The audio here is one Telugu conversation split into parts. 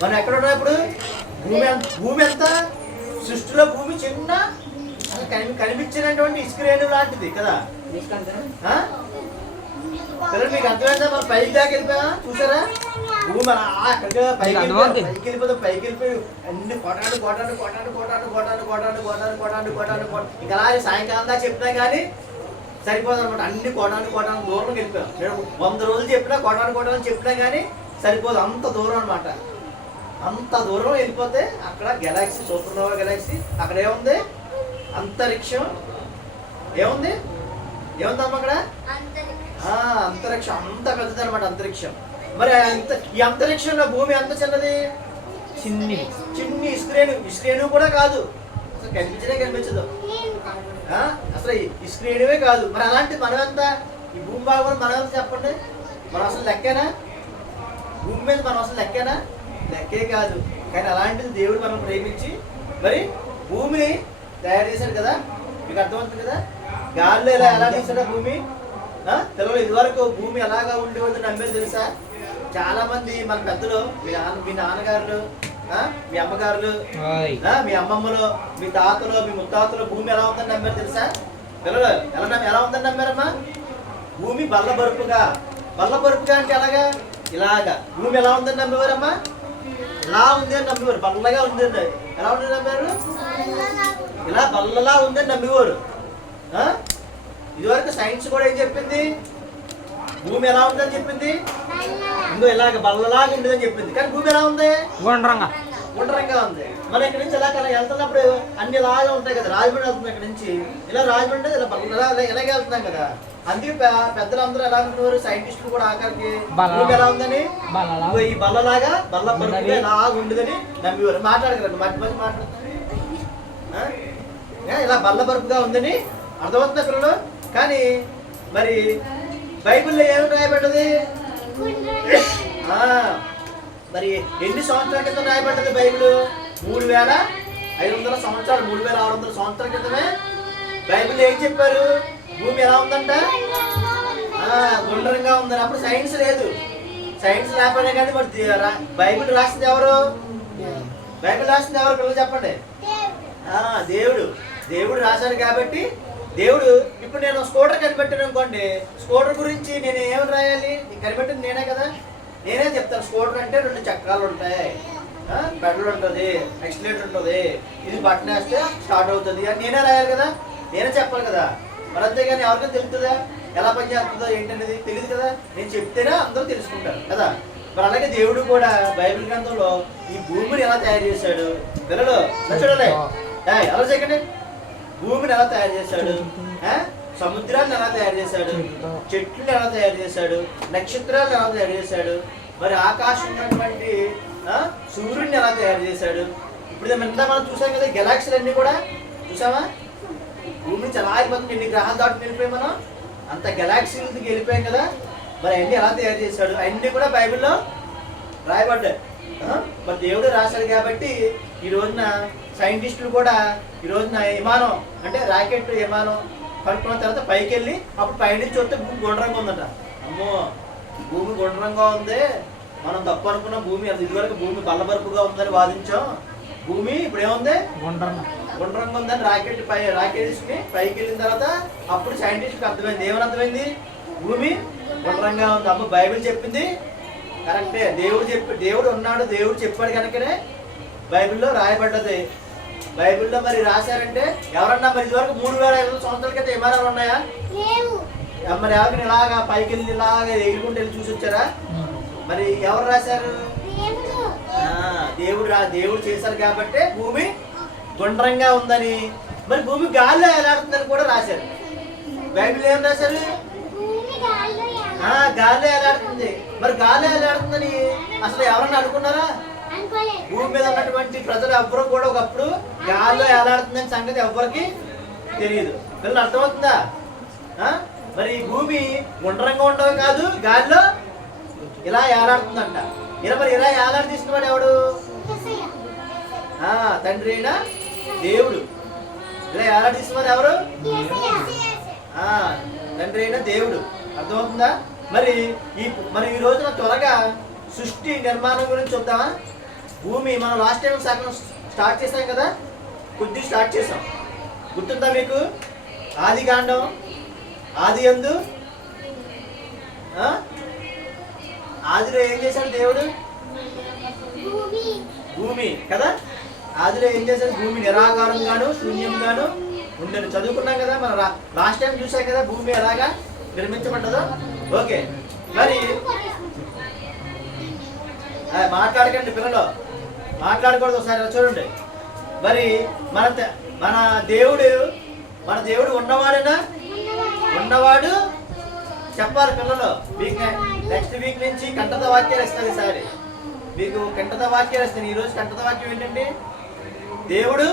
మనం ఎక్కడ ఉన్నాం ఇప్పుడు? భూమి ఎంత సృష్టిలో భూమి చిన్న కనిపించినటువంటి ఇసుక లాంటిది కదా. మీకు అర్థమైందా? మనం పైకి దాకా వెళ్ళిపోయా చూసారా? భూమి అక్కడికి పైకి వెళ్ళిపోయి అన్ని కొట్టాడు. ఇంకా అలా సాయంకాలం దాకా చెప్పినా కానీ సరిపోదు అనమాట. అన్ని కోటాను దూరం వెళ్ళిపోయాం. నేను 100 రోజులు చెప్పినా కోటాను చెప్పినా కానీ సరిపోదు, అంత దూరం అనమాట. అంత దూరం వెళ్ళిపోతే అక్కడ గెలాక్సీ, సూపర్నోవా గెలాక్సీ, అక్కడ ఏముంది? అంతరిక్షం. ఏముందమ్మా అక్కడ? అంతరిక్షం అంత పెద్దది అనమాట అంతరిక్షం. మరి ఈ అంతరిక్షంలో భూమి అంత చిన్నది, చిన్ని ఇస్క్రేణువు కూడా కాదు, అసలు కనిపించదు అసలు ఇస్క్రేణువే కాదు. మరి అలాంటి మనం ఎంత? ఈ భూమి భాగంలో మనం ఎంత చెప్పండి? మనం అసలు లెక్కేనా? భూమి మీద మనం అసలు లెక్కేనా? లెక్కే కాదు. కానీ అలాంటిది దేవుడు మనం ప్రేమించి మరి భూమిని తయారు చేశాడు కదా. మీకు అర్థమవుతుంది కదా? గాల్లో ఎలా తీసాడా భూమి? తెలవదు. ఇదివరకు భూమి ఎలాగా ఉండేవాళ్ళు నమ్మేది తెలుసా? చాలా మంది మన పెద్దలు, మీ నాన్నగారులు, మీ అమ్మగారులు, మీ అమ్మమ్మలు, మీ తాతలు, మీ ముత్తాతలు భూమి ఎలా ఉందని నమ్మారు తెలుసా? పిల్లలు ఎలా ఉందని నమ్మారమ్మా? భూమి బల్లబరుపుగా అంటే ఎలాగా? ఇలాగా భూమి ఎలా ఉందని నమ్మేవారమ్మా? ఇలా ఉంది అని నమ్మేవారు. బల్లగా ఉంది అండి. ఎలా ఉందని నమ్మారు? ఇలా బల్లలా ఉందని నమ్మేవారు. ఇదివరకు సైన్స్ కూడా ఏం చెప్పింది? భూమి ఎలా ఉందని చెప్పింది. ఇంకో ఇలాగ బల్లలాగా ఉండదని చెప్పింది. కానీ భూమి ఎలా ఉంది? గుండ్రంగా ఉంది. మరి ఇక్కడ నుంచి ఇలా వెళ్తున్నప్పుడు అన్ని ఇలాగా ఉంటాయి కదా. రాజమండ్రి వెళ్తుంది ఇక్కడ నుంచి, ఇలా రాజమండ్రి ఇలా బల్లలా ఇలాగే వెళ్తున్నాం కదా. అందుకే పెద్దలందరూ ఎలా అనుకున్నారు? సైంటిస్టులు కూడా ఆఖరికి భూమి ఎలా ఉందని, ఈ బల్లలాగా బల్ల పరుపుగా ఇలాగా ఉండదని నమ్మేవారు. మాట్లాడగలండి, మధ్య మాట్లాడుతున్నారు. ఇలా బల్ల పరుపుగా ఉందని అర్థమవుతుందా పిల్లలు? కానీ మరి బైబిల్లో ఏమి రాయబడ్డది? మరి ఎన్ని సంవత్సరాల క్రితం రాయబడ్డది బైబిల్? 3500 సంవత్సరాలు, 3600 సంవత్సరాల క్రితమే బైబిల్ ఏం చెప్పారు? భూమి ఎలా ఉందంట? గుండ్రంగా ఉందని. అప్పుడు సైన్స్ లేదు. సైన్స్ లేకపోయినా కానీ మరి బైబిల్ రాసింది ఎవరు? పిల్లలు చెప్పండి. దేవుడు రాశాడు కాబట్టి దేవుడు. ఇప్పుడు నేను స్కూటర్ కనిపెట్టాను అనుకోండి, స్కూటర్ గురించి నేను ఏమని రాయాలి? కనిపెట్టింది నేనే కదా. నేనే చెప్తాను స్కూటర్ అంటే 2 చక్రాలు ఉంటాయి, పెడల్ ఉంటుంది, ఎక్సిలేటర్ ఉంటుంది, ఇది బటన్ వేస్తే స్టార్ట్ అవుతుంది అని నేనే రాయాలి కదా. నేనే చెప్పాలి కదా. మరి అంతేగాని ఎవరికైనా తెలుస్తుందా ఎలా పని చేస్తుందో ఏంటనేది? తెలియదు కదా. నేను చెప్తేనే అందరూ తెలుసుకుంటారు కదా. మరి అలాగే దేవుడు కూడా బైబిల్ గ్రంథంలో ఈ భూమిని ఎలా తయారు చేశాడు పిల్లలు చూడాలి. అలా చేయకండి. భూమిని ఎలా తయారు చేశాడు, సముద్రాన్ని ఎలా తయారు చేశాడు, చెట్లను ఎలా తయారు చేశాడు, నక్షత్రాలను ఎలా తయారు చేశాడు, మరి ఆకాశం ఉన్నటువంటి సూర్యుడిని ఎలా తయారు చేశాడు. ఇప్పుడు మనం చూసాం కదా, గెలాక్సీలు అన్నీ కూడా చూసామా? భూమిని చాలా అయిపోతుంది. ఎన్ని గ్రహాలు దాటి వెళ్ళిపోయాం మనం, అంత గెలాక్సీలకి వెళ్ళిపోయాం కదా. మరి అన్నీ ఎలా తయారు చేశాడు అన్నీ కూడా బైబిల్లో రాయబడ్డాయి. మరి దేవుడు రాశాడు కాబట్టి ఈ రోజున సైంటిస్టులు కూడా ఈ రోజున విమానం అంటే రాకెట్ విమానం కనుక్కున్న తర్వాత పైకి వెళ్ళి అప్పుడు పైనుంచి చూస్తే భూమి గుండ్రంగా ఉందట. అమ్మో భూమి గుండ్రంగా ఉంది, మనం తప్పు అనుకున్నాం. భూమి ఇదివరకు భూమి బల్లబరుపుగా ఉందని వాదించాం. భూమి ఇప్పుడు ఏముంది? గుండ్రంగా ఉందని రాకెట్ తీసుకుని పైకి వెళ్ళిన తర్వాత అప్పుడు సైంటిస్ట్కి అర్థమైంది. ఏమని అర్థమైంది? భూమి గుండ్రంగా ఉంది. అమ్మ బైబిల్ చెప్పింది కరెక్టే. దేవుడు ఉన్నాడు, దేవుడు చెప్పాడు కనుకనే బైబిల్లో రాయబడ్డది. బైబిల్లో మరి రాశారంటే ఎవరన్నా మరి ఇదివరకు 3500 సంవత్సరాల క్రితం విమానాలు ఉన్నాయా? మరి ఎవరిని ఇలాగా పైకి వెళ్ళి ఇలాగా ఎగురుకుంటూ వెళ్ళి చూసి వచ్చారా? మరి ఎవరు రాశారు? దేవుడు చేశారు కాబట్టి భూమి గుండ్రంగా ఉందని. మరి భూమి గాల్లో ఎలాడుతుందని కూడా రాశారు. బైబిల్ ఏం రాశారు? గాల్లో ఎలాడుతుంది. మరి గాల్లో ఎలాడుతుందని అసలు ఎవరన్నా అనుకున్నారా? భూమి మీద ఉన్నటువంటి ప్రజలు ఎవ్వరూ కూడా ఒకప్పుడు గాల్లో ఎలాడుతుందని సంగతి ఎవ్వరికి తెలియదు. పిల్లలు అర్థమవుతుందా? మరి భూమి గుండ్రంగా ఉండవు కాదు, గాల్లో ఇలా ఏలాడుతుందంట. మరి ఇలా ఏలాడి తీసుకున్నాడు ఎవడు? తండ్రి అయినా దేవుడు. ఇలా ఏలాడి తీసుకున్నారు ఎవరు? తండ్రి అయినా దేవుడు. అర్థమవుతుందా? మరి ఈ రోజున త్వరగా సృష్టి నిర్మాణం గురించి చూద్దామా? భూమి మనం లాస్ట్ టైం సగం స్టార్ట్ చేసాం కదా, కొద్ది స్టార్ట్ చేసాం. గుర్తుందా మీకు? ఆది కాండం, ఆది యందు ఆదిలో ఏం చేశాడు దేవుడు? భూమి కదా, ఆదిలో ఏం చేశాడు? భూమి నిరాకారంగాను శూన్యంగాను ఉండేది. చదువుకున్నాం కదా మనం, లాస్ట్ టైం చూసాం కదా భూమి ఎలాగా నిర్మించబడ్డదో. ఓకే, మరి మాట్లాడకండి పిల్లలు, మాట్లాడకూడదు. ఒకసారి చూడండి. మరి మన దేవుడు ఉన్నవాడేనా? ఉన్నవాడు చెప్పాలి పిల్లలు. మీకు నెక్స్ట్ వీక్ నుంచి కంటత వాక్యాలు ఇస్తుంది. ఈసారి మీకు కంటత వాక్యాలు ఇస్తాను. ఈరోజు కంటత వాక్యం ఏంటండి? దేవుడు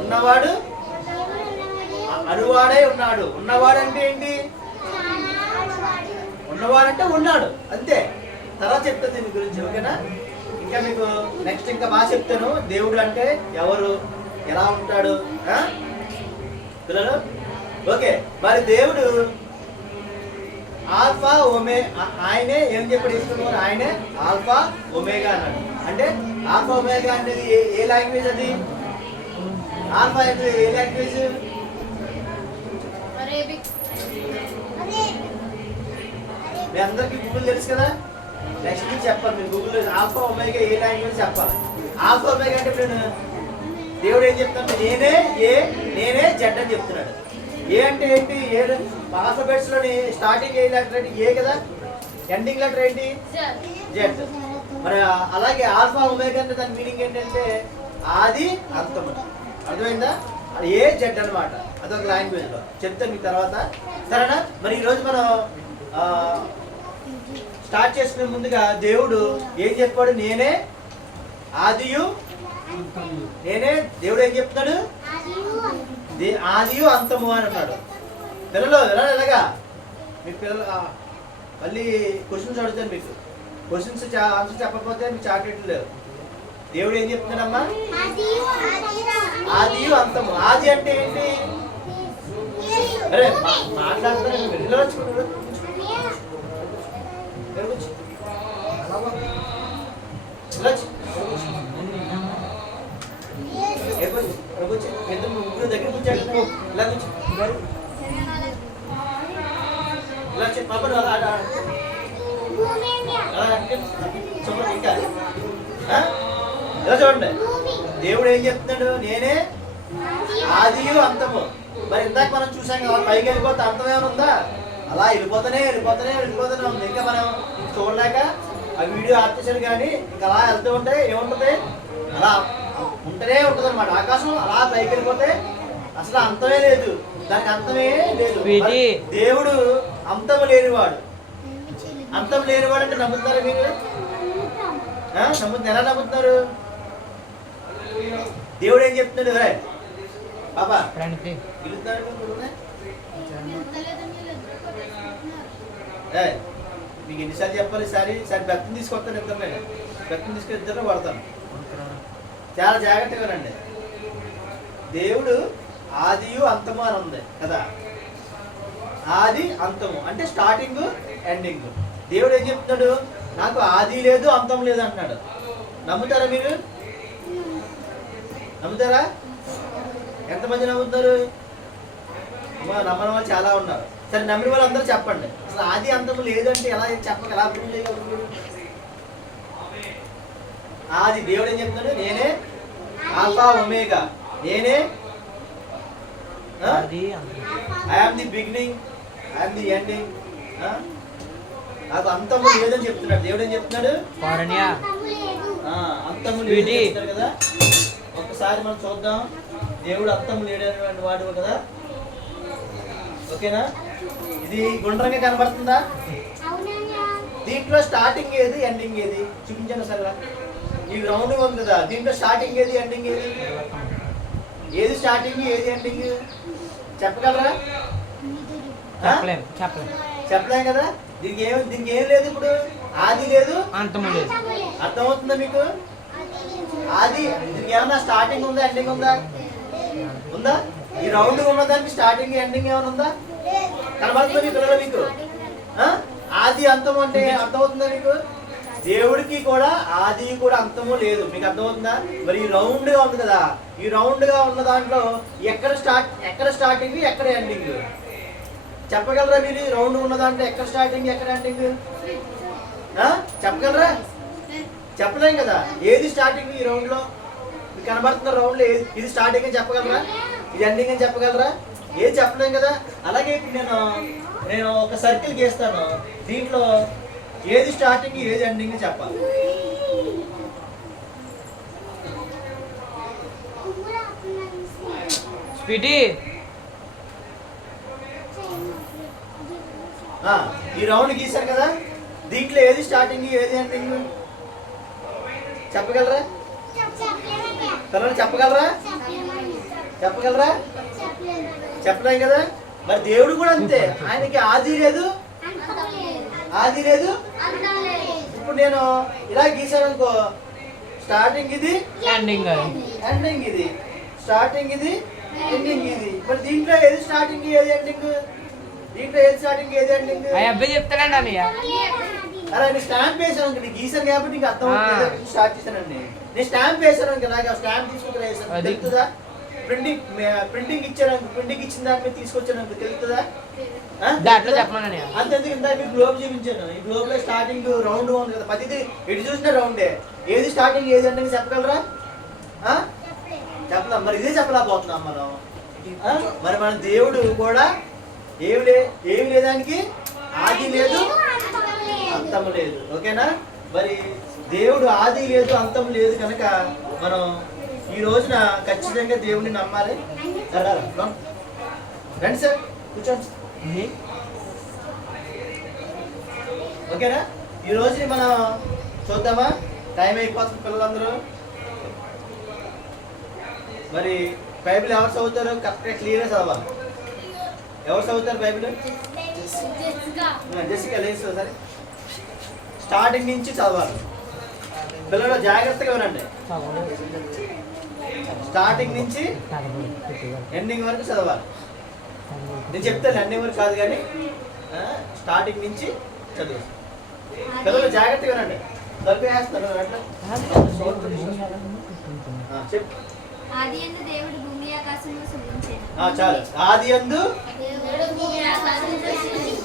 ఉన్నవాడు, అనువాడై ఉన్నాడు. ఉన్నవాడు అంటే ఏంటి? ఉన్నవాడంటే ఉన్నాడు అంతే. తర్వాత చెప్తాను దీని గురించి, ఓకేనా? ఇంకా మీకు నెక్స్ట్ ఇంకా బాగా చెప్తాను. దేవుడు అంటే ఎవరు, ఎలా ఉంటాడు పిల్లలు. ఓకే, మరి దేవుడు ఆల్ఫా ఆయనే ఏం చెప్పాడు ఇస్తున్నాడు? ఆయనే ఆల్ఫా ఒమేగా అన్నాడు. అంటే ఆల్ఫా ఒమేగా అనేది ఏ లాంగ్వేజ్? అది ఆల్ఫా అనేది ఏ లాంగ్వేజ్? మీ అందరికి గూగుల్ తెలుసు కదా. నెక్స్ట్ నుంచి చెప్పాలి మీరు గూగుల్ ఆల్ఫా ఒమేగా ఏ లాంగ్వేజ్ చెప్పాలి. ఆల్ఫా ఒమేగా అంటే ఇప్పుడు దేవుడు ఏం చెప్తాడు? నేనే జెడ్ అని చెప్తున్నాడు. ఏ అంటే ఏంటి? ఏ ఆల్ఫాబెట్స్ లోని స్టార్టింగ్ ఏ లెటర్ ఏంటి? ఏ కదా, ఎండింగ్ లెటర్ ఏంటి? జెడ్. మరి అలాగే ఆల్ఫా ఒమేగా అంటే దాని మీనింగ్ ఏంటంటే ఆది అంతము. అర్థమైందా? ఏ జెడ్ అనమాట. అదొక లాంగ్వేజ్ లో చెప్తాను మీకు తర్వాత, సరేనా? మరి ఈరోజు మనం స్టార్ట్ చేసుకునే ముందుగా దేవుడు ఏం చెప్పాడు? నేనే ఆదియు. దేవుడు ఏం చెప్తాడు? ఆదియు అంతము అని అన్నాడు. పిల్లలు ఎలాగా మీ పిల్లలు మళ్ళీ క్వశ్చన్స్ అడుగుతాను మీకు. క్వశ్చన్స్ ఆన్సర్ చెప్పకపోతే మీకు చాక్లెట్లు లేవు. దేవుడు ఏం చెప్తున్నాడమ్మా? ఆదియు అంతము. ఆది అంటే ఏంటి? అరే మాట్లాడుతున్నాను. ముగ్గురు దగ్గర కూర్చాడు. ఇలా కూర్చో, ఇలా పాప ఇంకా ఇలా చూడండి. దేవుడు ఏం చెప్తున్నాడు? నేనే ఆదియు అంతము. మరి ఇందాక మనం చూసాం కదా, పైకి వెళ్ళిపోతే అంతం ఏమైనా ఉందా? అలా వెళ్ళిపోతూనే ఉంది. ఇంకా మనం చూడలేక ఆ వీడియో ఆర్టిస్టులు కానీ ఇంకా అలా వెళ్తూ ఉంటే ఏముంటుంది? అలా ఉంటూనే ఉంటుంది అనమాట. ఆకాశం అలా పైకి వెళ్ళిపోతే అసలు అంతమే లేదు, దానికి అంతమే లేదు. దేవుడు అంతము లేనివాడు. అంతం లేనివాడు అంటే నమ్ముతున్నారా మీరు? ఎలా నమ్ముతున్నారు? దేవుడు ఏం చెప్తున్నాడు? బాబా మీకు ఎన్నిసార్లు చెప్పాలి? సరే బెత్తం తీసుకొస్తాను. ఇద్దరు నేను బెత్తం తీసుకుని ఇద్దరు పడతాను. చాలా జాగ్రత్తగా రండి. దేవుడు ఆదియు అంతము అని ఉంది కదా. ఆది అంతము అంటే స్టార్టింగ్ ఎండింగ్. దేవుడు ఏం చెప్తున్నాడు? నాకు ఆది లేదు అంతం లేదు అంటున్నాడు. నమ్ముతారా మీరు? నమ్ముతారా? ఎంతమంది నమ్ముతున్నారు? నమ్మని వాళ్ళు చాలా ఉన్నారు. సరే, నమ్మిన వాళ్ళు అందరూ చెప్పండి. అసలు ఆది అంతము లేదంటే ఎలా ప్రూవ్ చేయగలరు? ఆది దేవుడు ఏం చెప్తున్నాడు? నేనే ఆల్ఫా ఒమేగా. నేనే I am the beginning, I am the ending. నాకు అంతము లేదని చెప్తున్నాడు. దేవుడు ఏం చెప్తున్నాడు? అంతము లేదు కదా. ఒక్కసారి మనం చూద్దాం. దేవుడు అంతము లేడనేటువంటి వాడు కదా. ఓకేనా? ఇది గుండ్రంగా కనబడుతుందా? దీంట్లో స్టార్టింగ్ ఏది, ఎండింగ్ ఏది చూపించండి సరే. ఈ రౌండ్ ఉంది కదా, దీంట్లో స్టార్టింగ్ ఏది, ఎండింగ్ ఏది? ఏది స్టార్టింగ్, ఏది ఎండింగ్ చెప్పగలరా? చెప్పలేం కదా. దీనికి ఏం లేదు. ఇప్పుడు ఆది లేదు, అంతము లేదు. అర్థమవుతుందా మీకు? ఆది దీనికి ఏమన్నా స్టార్టింగ్ ఉందా, ఎండింగ్ ఉందా? ఈ రౌండ్ ఉన్నదానికి స్టార్టింగ్ ఎండింగ్ ఏమైనా ఉందా? కనబడుతుందా మీ పిల్లలు? మీకు ఆది అంతం అంటే అర్థమవుతుందా మీకు? దేవుడికి కూడా ఆది కూడా అంతము లేదు. మీకు అర్థమవుతుందా? మరి ఈ రౌండ్ గా ఉంది కదా, ఈ రౌండ్ గా ఉన్న దాంట్లో ఎక్కడ స్టార్టింగ్ ఎక్కడ ఎండింగ్ చెప్పగలరా మీరు? రౌండ్ ఉన్న దాంట్లో ఎక్కడ స్టార్టింగ్ ఎక్కడ ఎండింగ్ చెప్పగలరా? చెప్పలేం కదా. ఏది స్టార్టింగ్ ఈ రౌండ్ లో? మీకు కనబడుతున్న రౌండ్ లో ఇది స్టార్టింగ్ అని చెప్పగలరా? ఇది ఎండింగ్ అని చెప్పగలరా? ఏది చెప్పలేం కదా. అలాగే ఇప్పుడు నేను ఒక సర్కిల్ గీస్తాను, దీంట్లో ఏది స్టార్టింగ్ ఏది ఎండింగ్ చెప్పాలి. ఈ రౌండ్ గీసారు కదా, దీంట్లో ఏది స్టార్టింగ్ ఏది ఎండింగ్ చెప్పగలరా? పిల్లలు చెప్పగలరా? చెప్పగలరా? చెప్పలేం కదా. మరి దేవుడు కూడా అంతే, ఆయనకి ఆది లేదు ఆది లేదు. ఇప్పుడు నేను ఇలా గీసాను అనుకో, స్టార్టింగ్ ఇది ఎండింగ్ ఇది, స్టార్టింగ్ ఇది ఎండింగ్ ఇది. మరి దీంట్లో ఏది స్టార్టింగ్ ఏది ఎండింగ్? దీంట్లో ఏది స్టార్టింగ్ ఏది ఎండింగ్ చెప్తానండి. అరే నేను స్టాంప్ వేసాను, నీకు గీసాను కాబట్టి నీకు అర్థం అవుతుంది. స్టార్ట్ చేశానండి, నేను స్టాంప్ వేసాను కదా, నాకు స్టాంప్ తీసుకుంటే వేసాను తెలుస్తుందా? ప్రింటింగ్ ఇచ్చాను, ప్రింటింగ్ ఇచ్చిన దాని మీద తీసుకొచ్చాను తెలుస్తుందా? అంతెందుకు ఇంత మీకు గ్లోబ్ చూపించాను, ఈ గ్లోబ్ లో స్టార్టింగ్ రౌండ్ ఉంది కదా, ప్రతిదీ ఎటు చూసినా రౌండే. ఏది స్టార్టింగ్ ఏది అంటే చెప్పగలరా? చెప్పలేం. మరి ఇదే చెప్పలేకపోతున్నాం మనం. మరి మన దేవుడు కూడా ఏమి లేదానికి ఆది లేదు అంతం లేదు. ఓకేనా? మరి దేవుడు ఆది లేదు అంతం లేదు కనుక మనం ఈ రోజున ఖచ్చితంగా దేవుడిని నమ్మాలి. రండి సార్ కూర్చోండి. ఓకేనా? ఈ రోజుని మనం చూద్దామా? టైం అయిపోతుంది పిల్లలందరూ. మరి బైబిల్ ఎవరు చదువుతారో కరెక్ట్గా క్లియర్గా చదవాలి. ఎవరు చదువుతారు బైబిల్? జెసికా లేదు సరే, స్టార్టింగ్ నుంచి చదవాలి. పిల్లలు జాగ్రత్తగా వినండి, స్టార్టింగ్ నుంచి ఎండింగ్ వరకు చదవాలి. నేను చెప్తాను ఎండింగ్ వరకు కాదు కానీ స్టార్టింగ్ నుంచి చదువు. పిల్లలు జాగ్రత్తగా వినండి. దొరికి వేస్తారు అట్లా చెప్పు. చాలు. ఆది యందు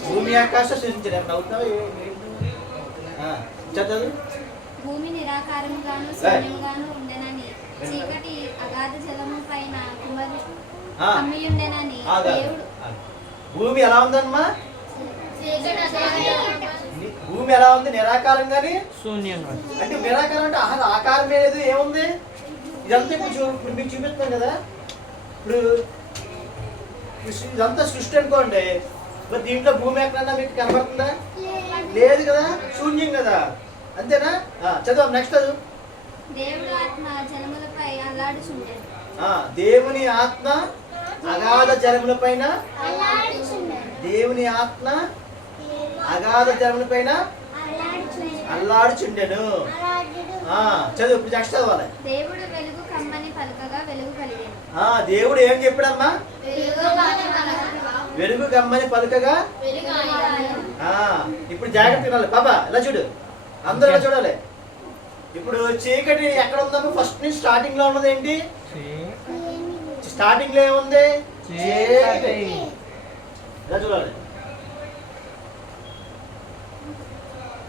భూమి ఆకాశం సృజించాడు. అవుతావు చదువు. భూమి నిరాకారముగాను శూన్యముగాను ఉండెనని, చీకటి అగాధ జలము పైన కమ్మియుండెనని దేవుడు. భూమి ఎలా ఉందమ్మా? భూమి ఎలా ఉంది? నిరాకారంగానే శూన్యంగా. అంటే నిరాకారం అంటే ఆకారం లేదు, ఏముంది? ఇదంతా ఇప్పుడు మీకు చూపిస్తాం కదా. ఇప్పుడు ఇదంతా సృష్టి అనుకోండి, మరి దీంట్లో భూమి ఎక్కడన్నా మీకు కనబడుతుందా? లేదు కదా, శూన్యం కదా. అంతేనా? చదువు నెక్స్ట్ చదువు. దేవుని ఆత్మ జలములపై అల్లాడుచుండెను. దేవుని ఆత్మ అగాధ జలములపైన దేవుని ఆత్మ అగాధ జలములపైన అల్లాడుచుండెను. చదువు ఇప్పుడు నెక్స్ట్ చదవాలి. దేవుడు వెలుగు కమ్మని పలకగా వెలుగు కలిగెను. దేవుడు ఏం చెప్పాడమ్మా? వెలుగు కమ్మని పలుకగా. ఇప్పుడు జాగ్రత్త వినాలి బాబా, ఇలా చూడు, అందరూ ఇలా చూడాలి. ఇప్పుడు చీకటి ఎక్కడ ఉందమ్మా? ఫస్ట్ నుంచి స్టార్టింగ్ లో ఉన్నది ఏంటి? స్టార్టింగ్ లో ఏముంది? చీకటి. ఇలా చూడాలి,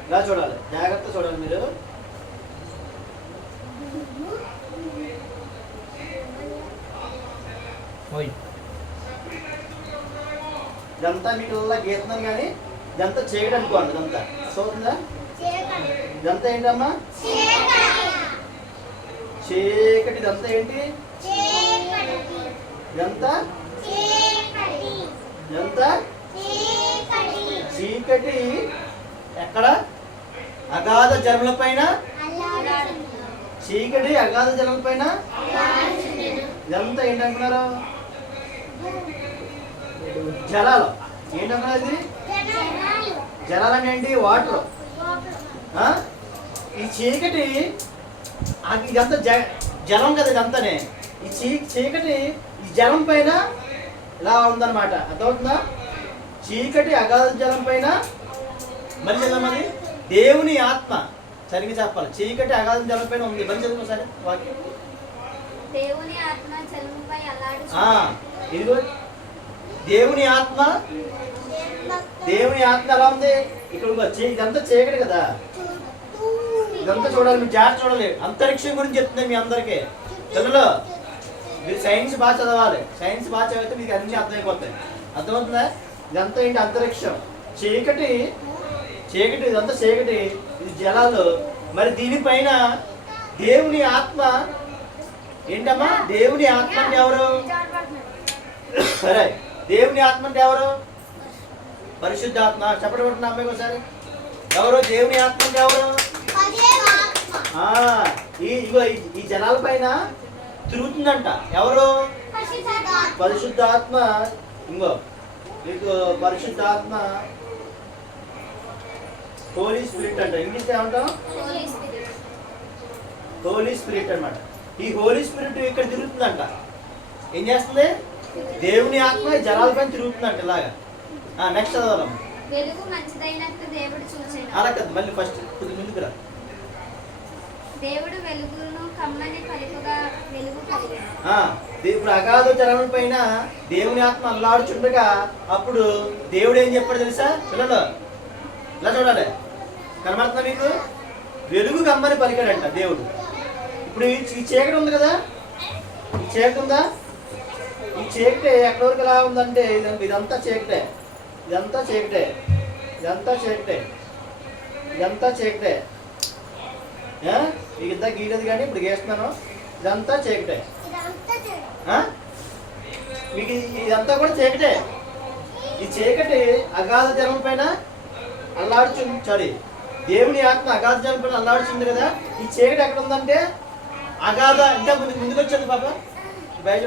ఇలా చూడాలి, జాగ్రత్త చూడాలి మీరు. ఇదంతా మీకు గీతున్నాం కానీ ఇదంతా చీకటి అనుకోండి. ఇదంతా చూస్తుందా? ఇదంతా ఏంటమ్మా? చీకటి. ఇదంతా ఏంటి? ఇదంతా చీకటి. ఎక్కడ? అగాధ జలముల పైన. చీకటి అగాధ జలముల పైన. ఇదంతా ఏంటనుకున్నారు? జలాలు. ఏంటనుకున్నారు ఇది? జలాలు అంటే ఏంటి? వాటర్. ఈ చీకటి ఇదంతా జలం కదా, ఇదంతానే. ఈ చీకటి ఈ జలం పైన ఇలా ఉందన్నమాట. అర్థమవుతుందా? చీకటి అగాధ జలం పైన మరి జలం అది దేవుని ఆత్మ. సరిగ్గా చెప్పాలి. చీకటి అగాధం జలంపైన ఉంది. మరి చదువు ఒకసారి వాక్యం. దేవుని ఆత్మ జలముపై ఆ, అల్లాడుచుండెను. ఇదిగో దేవుని ఆత్మ. దేవుని ఆత్మ ఎలా ఉంది? ఇక్కడ ఇదంతా చీకటి కదా, ఇదంతా చూడాలి. మీరు జాగ్రత్త చూడాలి. అంతరిక్షం గురించి చెప్తుంది మీ అందరికీ. పిల్లలు మీరు సైన్స్ బాగా చదవాలి. సైన్స్ బాగా చదివితే మీకు అన్ని అర్థమైపోతాయి. అర్థమవుతుందా? ఇదంతా ఏంటి? అంతరిక్షం. చీకటి, చీకటి, ఇదంతా చీకటి, ఇది జలాలు. మరి దీనిపైన దేవుని ఆత్మ ఏంటమ్మా? దేవుని ఆత్మ అంటే ఎవరు? సరే, దేవుని ఆత్మ అంటే ఎవరు? పరిశుద్ధాత్మ. చెప్పడం అమ్మాయి ఒకసారి. ఎవరు దేవుని ఆత్మ అంటే ఎవరు? ఇగో ఈ జనాల పైన తిరుగుతుందంట. ఎవరు? పరిశుద్ధాత్మ. ఇంకో మీకు పరిశుద్ధాత్మ హోలీ స్పిరిట్ అంట. ఇంగ్లీష్ ఏమంటాం? హోలీ స్పిరిట్ అన్నమాట. ఈ హోలీ స్పిరిట్ ఇక్కడ తిరుగుతుందంట. ఏం చేస్తుంది? దేవుని ఆత్మ ఈ జనాల పైన తిరుగుతుందంట ఇలాగా. నెక్స్ట్ చదవాలమ్మ. వెలుగు మంచిదైనట్టు దేవుడు చూచెను. అలా కదా, మళ్ళీ ఫస్ట్ కొద్దిగా ముందుకు రా. దేవుడు వెలుగును కమ్మని పలుకగా వెలుగు కలిగెను. ఇప్పుడు అగాధ జలం పైన దేవుని ఆత్మ అల్లాడుచుండగా అప్పుడు దేవుడు ఏం చెప్పాడు తెలుసా పిల్లలు? ఇలా చూడాలి, కనబడుతుందా మీకు? వెలుగు కమ్మని పలికాడంట దేవుడు. ఇప్పుడు ఈ చీకటి ఉంది కదా, ఈ చీకటి ఉందా? ఈ చీకటి ఎక్కడి వరకు ఎలా ఉందంటే ఇదంతా చీకటే, ఇదంతా చీకటే, ఇదంతా చీకటే, ఇదంతా చీకటే. మీకు ఇంత గీయలేదు కానీ ఇప్పుడు గీస్తున్నాను. ఇదంతా చీకటే. మీకు ఇదంతా కూడా చీకటే. ఈ చీకటి అగాధ జలం పైన అల్లాడుచుంది. సారీ, దేవుని ఆత్మ అగాధ జలం పైన అల్లాడుచుంది కదా. ఈ చీకటి ఎక్కడ ఉందంటే అగాధ. ఇంకా ముందుకు వచ్చాడు పాప. బయట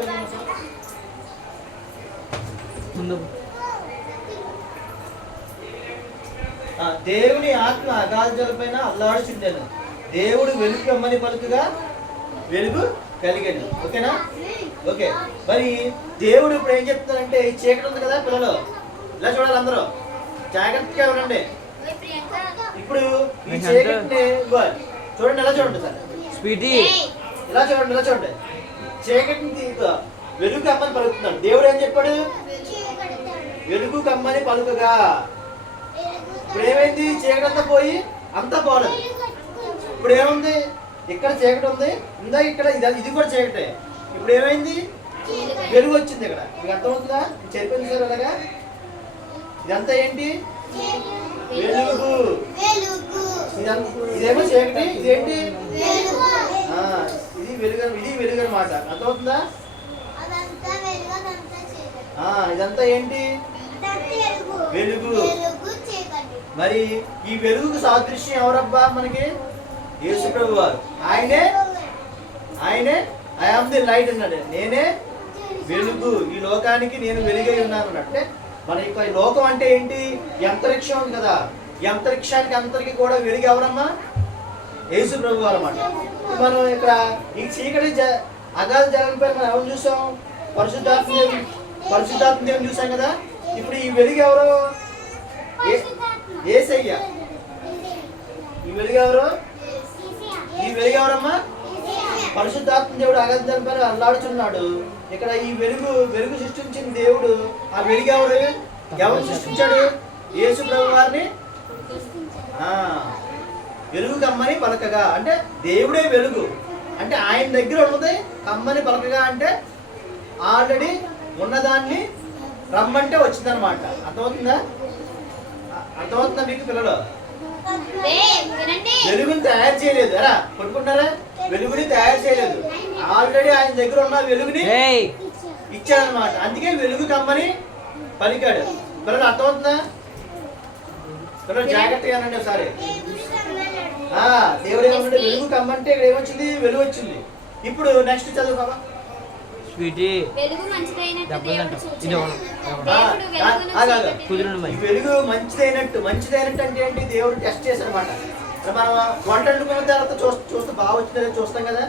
దేవుని ఆత్మ అగాధ జలం పైన అల్లాడుచుండెను. దేవుడు వెలుగు కమ్మని పలుకగా వెలుగు కలిగాడు. ఓకేనా? ఓకే. మరి దేవుడు ఇప్పుడు ఏం చెప్తున్నారంటే ఈ చీకటి ఉంది కదా పిల్లలు, ఇలా చూడాలి అందరూ జాగ్రత్తగా ఉండండి. ఇప్పుడు ఈ చీకటిని చూడండి, ఎలా చూడండి సార్, ఇలా చూడండి, ఇలా చూడండి. చీకటిని వెలుగు కమ్మని పలుకుతున్నాడు. దేవుడు ఏం చెప్పాడు? వెలుగు కమ్మని పలుకగా. ఇప్పుడు ఏమైంది? చీకటి అంతా పోయి అంతా పోలేదు. ఇప్పుడు ఏముంది? ఇక్కడ చీకటి ఉంది, ఇందా ఇక్కడ ఇది కూడా చీకటే. ఇప్పుడు ఏమైంది? వెలుగు వచ్చింది. ఇక్కడ మీకు అర్థమవుతుందా? చెరిపోయింది సార్ అలాగా. ఇదంతా ఏంటి? వెలుగు. ఇదేమో చీకటి, ఇదేంటి? ఇది వెలుగు, ఇది వెలుగు అన్నమాట. అర్థమవుతుందా? ఇదంతా ఏంటి? వెలుగు. మరి ఈ వెలుగుకు సాదృశ్యం ఎవరబ్బా మనకి? యేసు ప్రభు వారు. ఆయనే ఐ ఆమ్ ది లైట్ అన్నాడు. నేనే వెలుగు, ఈ లోకానికి నేను వెలుగై ఉన్నాను అంటే మన యొక్క లోకం అంటే ఏంటి? ఈ అంతరిక్షం ఉంది కదా, ఈ అంతరిక్షానికి అందరికి కూడా వెలుగు ఎవరమ్మా? యేసు ప్రభు వారు అన్నమాట. మనం ఇక్కడ ఈ చీకటి అగాధ జలంపై మనం ఎవరు చూసాం? పరిశుద్ధాత్మ దేవుని చూసాం కదా. ఇప్పుడు ఈ వెలుగు ఎవరు? యేసయ్య. ఈ వెలుగు ఎవరు? ఈ వెలుగు ఎవరమ్మా? పరిశుద్ధాత్మ దేవుడు అగాధ జలంపై అల్లాడుచున్నాడు. ఇక్కడ ఈ వెలుగు సృష్టించిన దేవుడు. ఆ వెలుగు ఎవరు సృష్టించాడు? యేసు ప్రభు వారిని. వెలుగు కమ్మని పలకగా అంటే దేవుడే వెలుగు. అంటే ఆయన దగ్గర ఉన్నది కమ్మని పలకగా అంటే ఆల్రెడీ ఉన్నదాన్ని రమ్మంటే వచ్చిందనమాట. అర్థమవుతుందా? అర్థమవుతుందా మీకు పిల్లలు? వెలుగుని తయారు చేయలేదు. ఎరా కొట్టుకుంటారా? వెలుగుని తయారు చేయలేదు, ఆల్రెడీ ఆయన దగ్గర ఉన్న వెలుగుని ఇచ్చాడనమాట. అందుకే వెలుగు కమ్మని పలికాడు. పిల్లలు అర్థమవుతుందా? పిల్లలు జాగ్రత్తగా అనండి ఒకసారి. దేవుడు ఏమన్నాడు? వెలుగు కమ్మంటే ఇక్కడ ఏమొచ్చింది? వెలుగు వచ్చింది. ఇప్పుడు నెక్స్ట్ చదువు బాబా. వెలుగు మంచిదైనట్టు మంచిదైనట్టు అంటే ఏంటి? దేవుడు టెస్ట్ చేశారనమాట. మనం వంట వండుకున్న తర్వాత చూస్తే బాగా వచ్చిందని చూస్తాం కదా.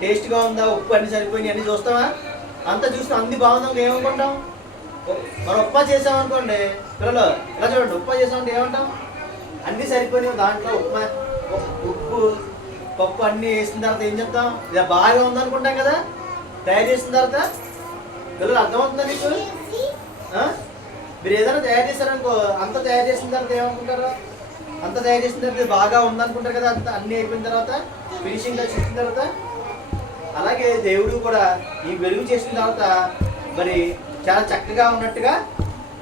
టేస్ట్గా ఉందా, ఉప్పు అన్ని సరిపోయినాయి అన్ని చూస్తామా? అంతా చూస్తాం, అన్ని బాగుందా ఏమనుకుంటాం? మనం ఉప్మా చేసామనుకోండి పిల్లలు, ఇలా చూడండి, ఉప్మా చేసామంటే ఏమంటాం? అన్ని సరిపోయినాయి, దాంట్లో ఉప్మా పప్పు అన్నీ వేసిన తర్వాత ఏం చెప్తాం? ఇది బాగా ఉందనుకుంటాం కదా తయారు చేసిన తర్వాత. పిల్లలు అర్థమవుతుందా మీకు? మీరు ఏదైనా తయారు చేశారనుకో, అంత తయారు చేసిన తర్వాత ఏమనుకుంటారు? అంత తయారు చేసిన తర్వాత ఇది బాగా ఉందనుకుంటారు కదా, అంత అన్నీ అయిపోయిన తర్వాత ఫినిషింగ్ చేసిన తర్వాత. అలాగే దేవుడు కూడా ఈ వెలుగు చేసిన తర్వాత మరి చాలా చక్కగా ఉన్నట్టుగా,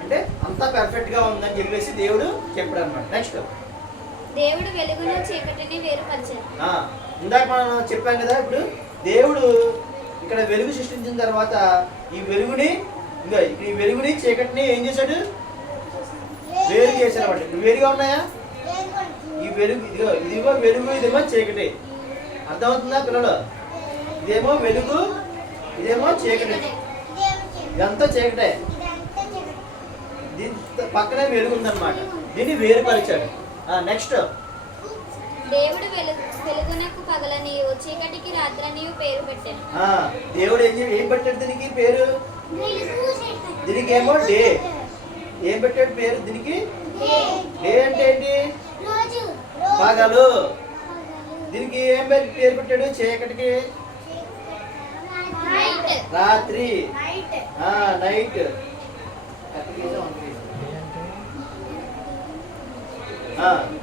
అంటే అంతా పర్ఫెక్ట్గా ఉందని చెప్పేసి దేవుడు చెప్పాడు అనమాట. నెక్స్ట్ దేవుడు వెలుగును చీకటిని వేరుపరిచాడు. ఇందాక మనం చెప్పాం కదా, ఇప్పుడు దేవుడు ఇక్కడ వెలుగు సృష్టించిన తర్వాత ఈ వెలుగుని ఈ వెలుగుని చీకటిని ఏం చేశాడు? వేరు చేశాడు అన్నమాట. ఇవి వేరుగా ఉన్నాయా? ఈ వెలుగు ఇదిగో వెలుగు, ఇదేమో చీకటి. అర్థమవుతుందా పిల్లలు? ఇదేమో వెలుగు, ఇదేమో చీకటి. ఇదంతా చీకటే. దీని పక్కనే వెలుగు ఉందన్నమాట. దీన్ని వేరుపరిచాడు. నెక్స్ట్ దేవుడు వెలుగునకు పగలనియు చీకటికి రాత్రనియు పేరు పెట్టాడు. దేవుడు ఏం పెట్టాడు దీనికి పేరు? దీనికి ఏమో డే. ఏం పెట్టాడు పేరు దీనికి? డే అంటే ఏంటి? పగలు. దీనికి ఏం పేరు పెట్టాడు? చీకటికి రాత్రి, నైట్.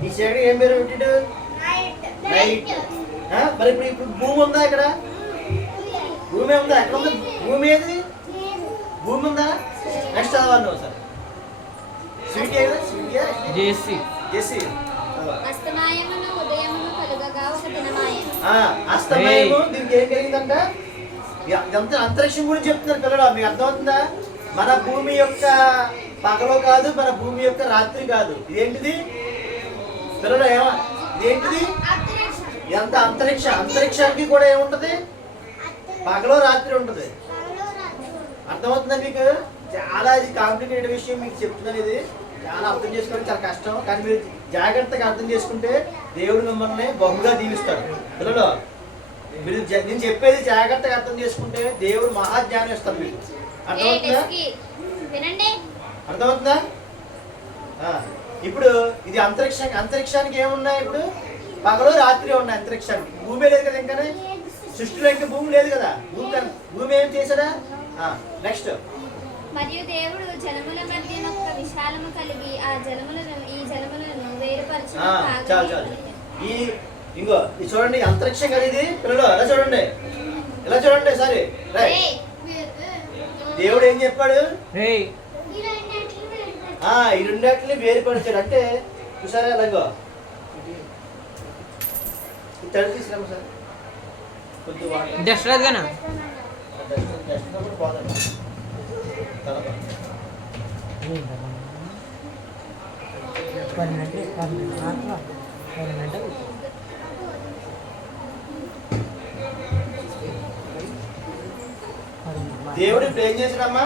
ఈ చీకటి ఏం పేరు పెట్టాడు? నైట్. మరి ఇప్పుడు భూమి ఉందా ఇక్కడ? భూమి ఉందా? ఎక్కడ ఉంది భూమి? ఏది భూమి ఉందా? నెక్స్ట్ చదవాలి ఒకసారి. స్వీట్ ఏదా? జేసి అస్తమాయమును ఉదయమును కలుగగా ఒక దినమాయెను. అస్తమయము దీనికి ఏం కలిగిందంట? ఇదంతా అంతరిక్షం గురించి చెప్తున్నారు పిల్లలు. మీకు అర్థమవుతుందా? మన భూమి యొక్క పగలో కాదు, మన భూమి యొక్క రాత్రి కాదు. ఇదేంటిది పిల్లలు? ఇదేంటిది? ఇదంతా అంతరిక్షానికి కూడా ఏముంటది? పగలో రాత్రి ఉంటది. అర్థమవుతుందా మీకు? చాలా ఇది కాంప్లికేటెడ్ విషయం మీకు చెప్తున్నాను. ఇది చాలా అర్థం చేసుకోవడం చాలా కష్టం. కానీ మీరు జాగ్రత్తగా అర్థం చేసుకుంటే దేవుడు మిమ్మల్ని బహుగా దీవిస్తాడు. పిల్లలు మీరు నేను చెప్పేది జాగ్రత్తగా అర్థం చేసుకుంటే దేవుడు మహాజ్ఞానం ఇస్తాడు మీకు. అర్థమవుతుందా? అర్థమవుతుందా? ఇప్పుడు ఇది అంతరిక్షానికి ఏమున్నాయి? ఇప్పుడు పగలు రాత్రి ఉన్నాయి అంతరిక్షానికి. భూమి లేదు కదా, ఇంకా సృష్టిలో ఇంకా భూమి లేదు కదా. భూమి ఏం చేశాడా? నెక్స్ట్ మరియు దేవుడు జలముల మధ్య ఒక విశాలము కలిగి ఈ జలములను వేరుపరచు. చాలు. ఇంకో ఇది చూడండి, అంతరిక్షం కదా ఇది పిల్లలు. ఎలా చూడండి సరే. దేవుడు ఏం చెప్పాడు? ఈ రెండాటిని వేరుపరిచాడు. అంటే చూసారా ఎలాగో తడి తీసుకురాము సార్. కొద్దిగా డస్ట్ రాదుగానా? పోదండి. దేవుడు ఇప్పుడు ఏం చేశాడమ్మా?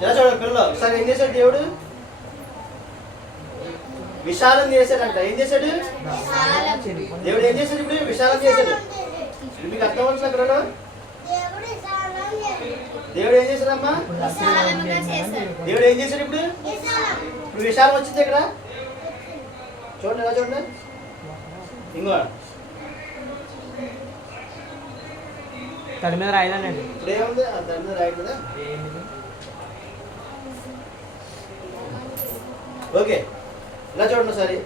ఎలా చూడండి పిల్లలు ఒకసారి. ఏం చేశాడు దేవుడు? విశాలం చేశాడంట. ఏం చేశాడు దేవుడు? ఏం చేశాడు ఇప్పుడు? విశాలం చేశాడు. మీకు అర్థం వచ్చిన పిల్లలు? దేవుడు ఏం చేశాడమ్మా? దేవుడు ఏం చేశాడు ఇప్పుడు? ఇప్పుడు విశాలం వచ్చింది ఇక్కడ. చూడండి, ఎలా చూడండి. ఇంకో తడి మీద రాయదానండి. ఇప్పుడు ఏముంది? తడి మీద రాయట్లేదా? ఓకే, ఇలా చూడండి ఒకసారి.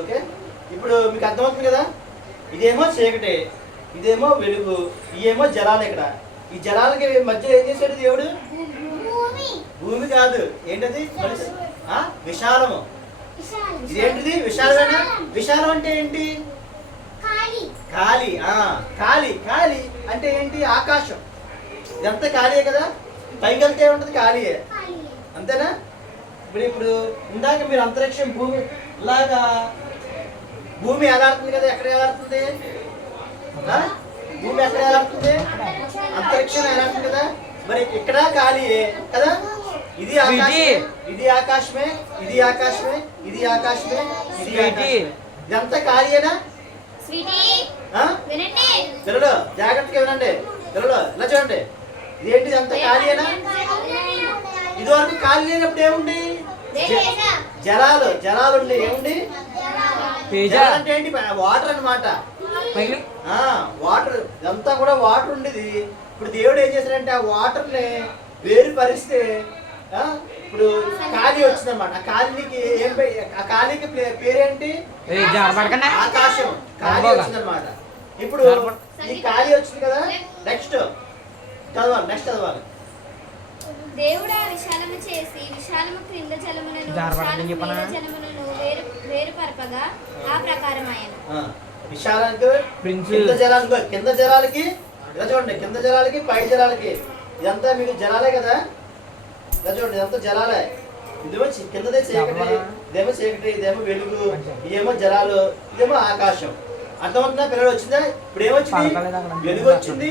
ఓకే, ఇప్పుడు మీకు అర్థమవుతుంది కదా. ఇదేమో చీకటి, ఇదేమో వెలుగు, ఇదేమో జలాలు. ఇక్కడ ఈ జలాలకి మధ్య ఏం చేశాడు దేవుడు? భూమి కాదు, ఏంటది? విశాలము. ఇదేంటిది? విశాలమేనా? విశాలం అంటే ఏంటి? ఖాళీ. ఖాళీ అంటే ఏంటి? ఆకాశం. ఇదంతా ఖాళీయే కదా. పైకి వెళ్తే ఏముంటది? ఖాళీయే, అంతేనా? ఇప్పుడు ఇందాక మీరు అంతరిక్షం భూమి లాగా భూమి ఎలాడుతుంది కదా. ఎక్కడ ఎలాడుతుంది? భూమి ఎక్కడ ఎలాడుతుంది? అంతరిక్షం ఎలాడుతుంది కదా. మరి ఇక్కడ ఖాళీయే కదా. ఇది ఆకాశమే, ఇది ఆకాశమే, ఇది ఆకాశమే, ఇది ఆకాశమే, ఇది ఆకాశమే. ఇదంతా ఖాళీయేనా? పిల్లలు జాగ్రత్తగా వినండి. పిల్లలు ఇలా చూడండి. ఇదేంటి? ఇదంతా ఖాళీయేనా? ఇదివరకు ఖాళీ లేనప్పుడు ఏముంది? జలాలు జలాలు ఉండి ఏముంది తేజ జలాలు అంటే ఏంటి వాటర్ అన్నమాట. పైకి వాటర్ ఇదంతా కూడా వాటర్ ఉండేది. ఇప్పుడు దేవుడు ఏం చేశాడంటే ఆ వాటర్ ని వేరు పరిస్తే ఇప్పుడు ఖాళీ వచ్చిందన్నమాట. ఆ ఖాళీకి ఆ ఖాళీకి పేరేంటి జారపడకండి. ఆకాశం. ఖాళీ వచ్చిందన్నమాట. ఇప్పుడు ఈ ఖాళీ వచ్చింది కదా, నెక్స్ట్ చదవాలి. దేవుడు ఆ విశాలము చేసి విశాలము క్రింద జలములను జారపడకండి విశాలము చెప్పనా? మీద జలములను వేరుపరపగా ఆ ప్రకారమాయను. విశాలానికి ప్రిన్స్ కింద జలాలకి ఇలా చూడండి, కింద జలాలకి పై జలాలకి ఇదంతా మీకు జలాలే కదా. ఇలా చూడండి, ఇదంతా జలాలే. ఇదేమో కిందదే చీకటి, ఇదేమో చీకటి, ఇదేమో వెలుగు, ఇదేమో జలాలు, ఇదేమో ఆకాశం. అర్థమవుతుందా పిల్లలు? వచ్చిందా? ఇప్పుడు ఏమొచ్చింది? వెలుగు వచ్చింది,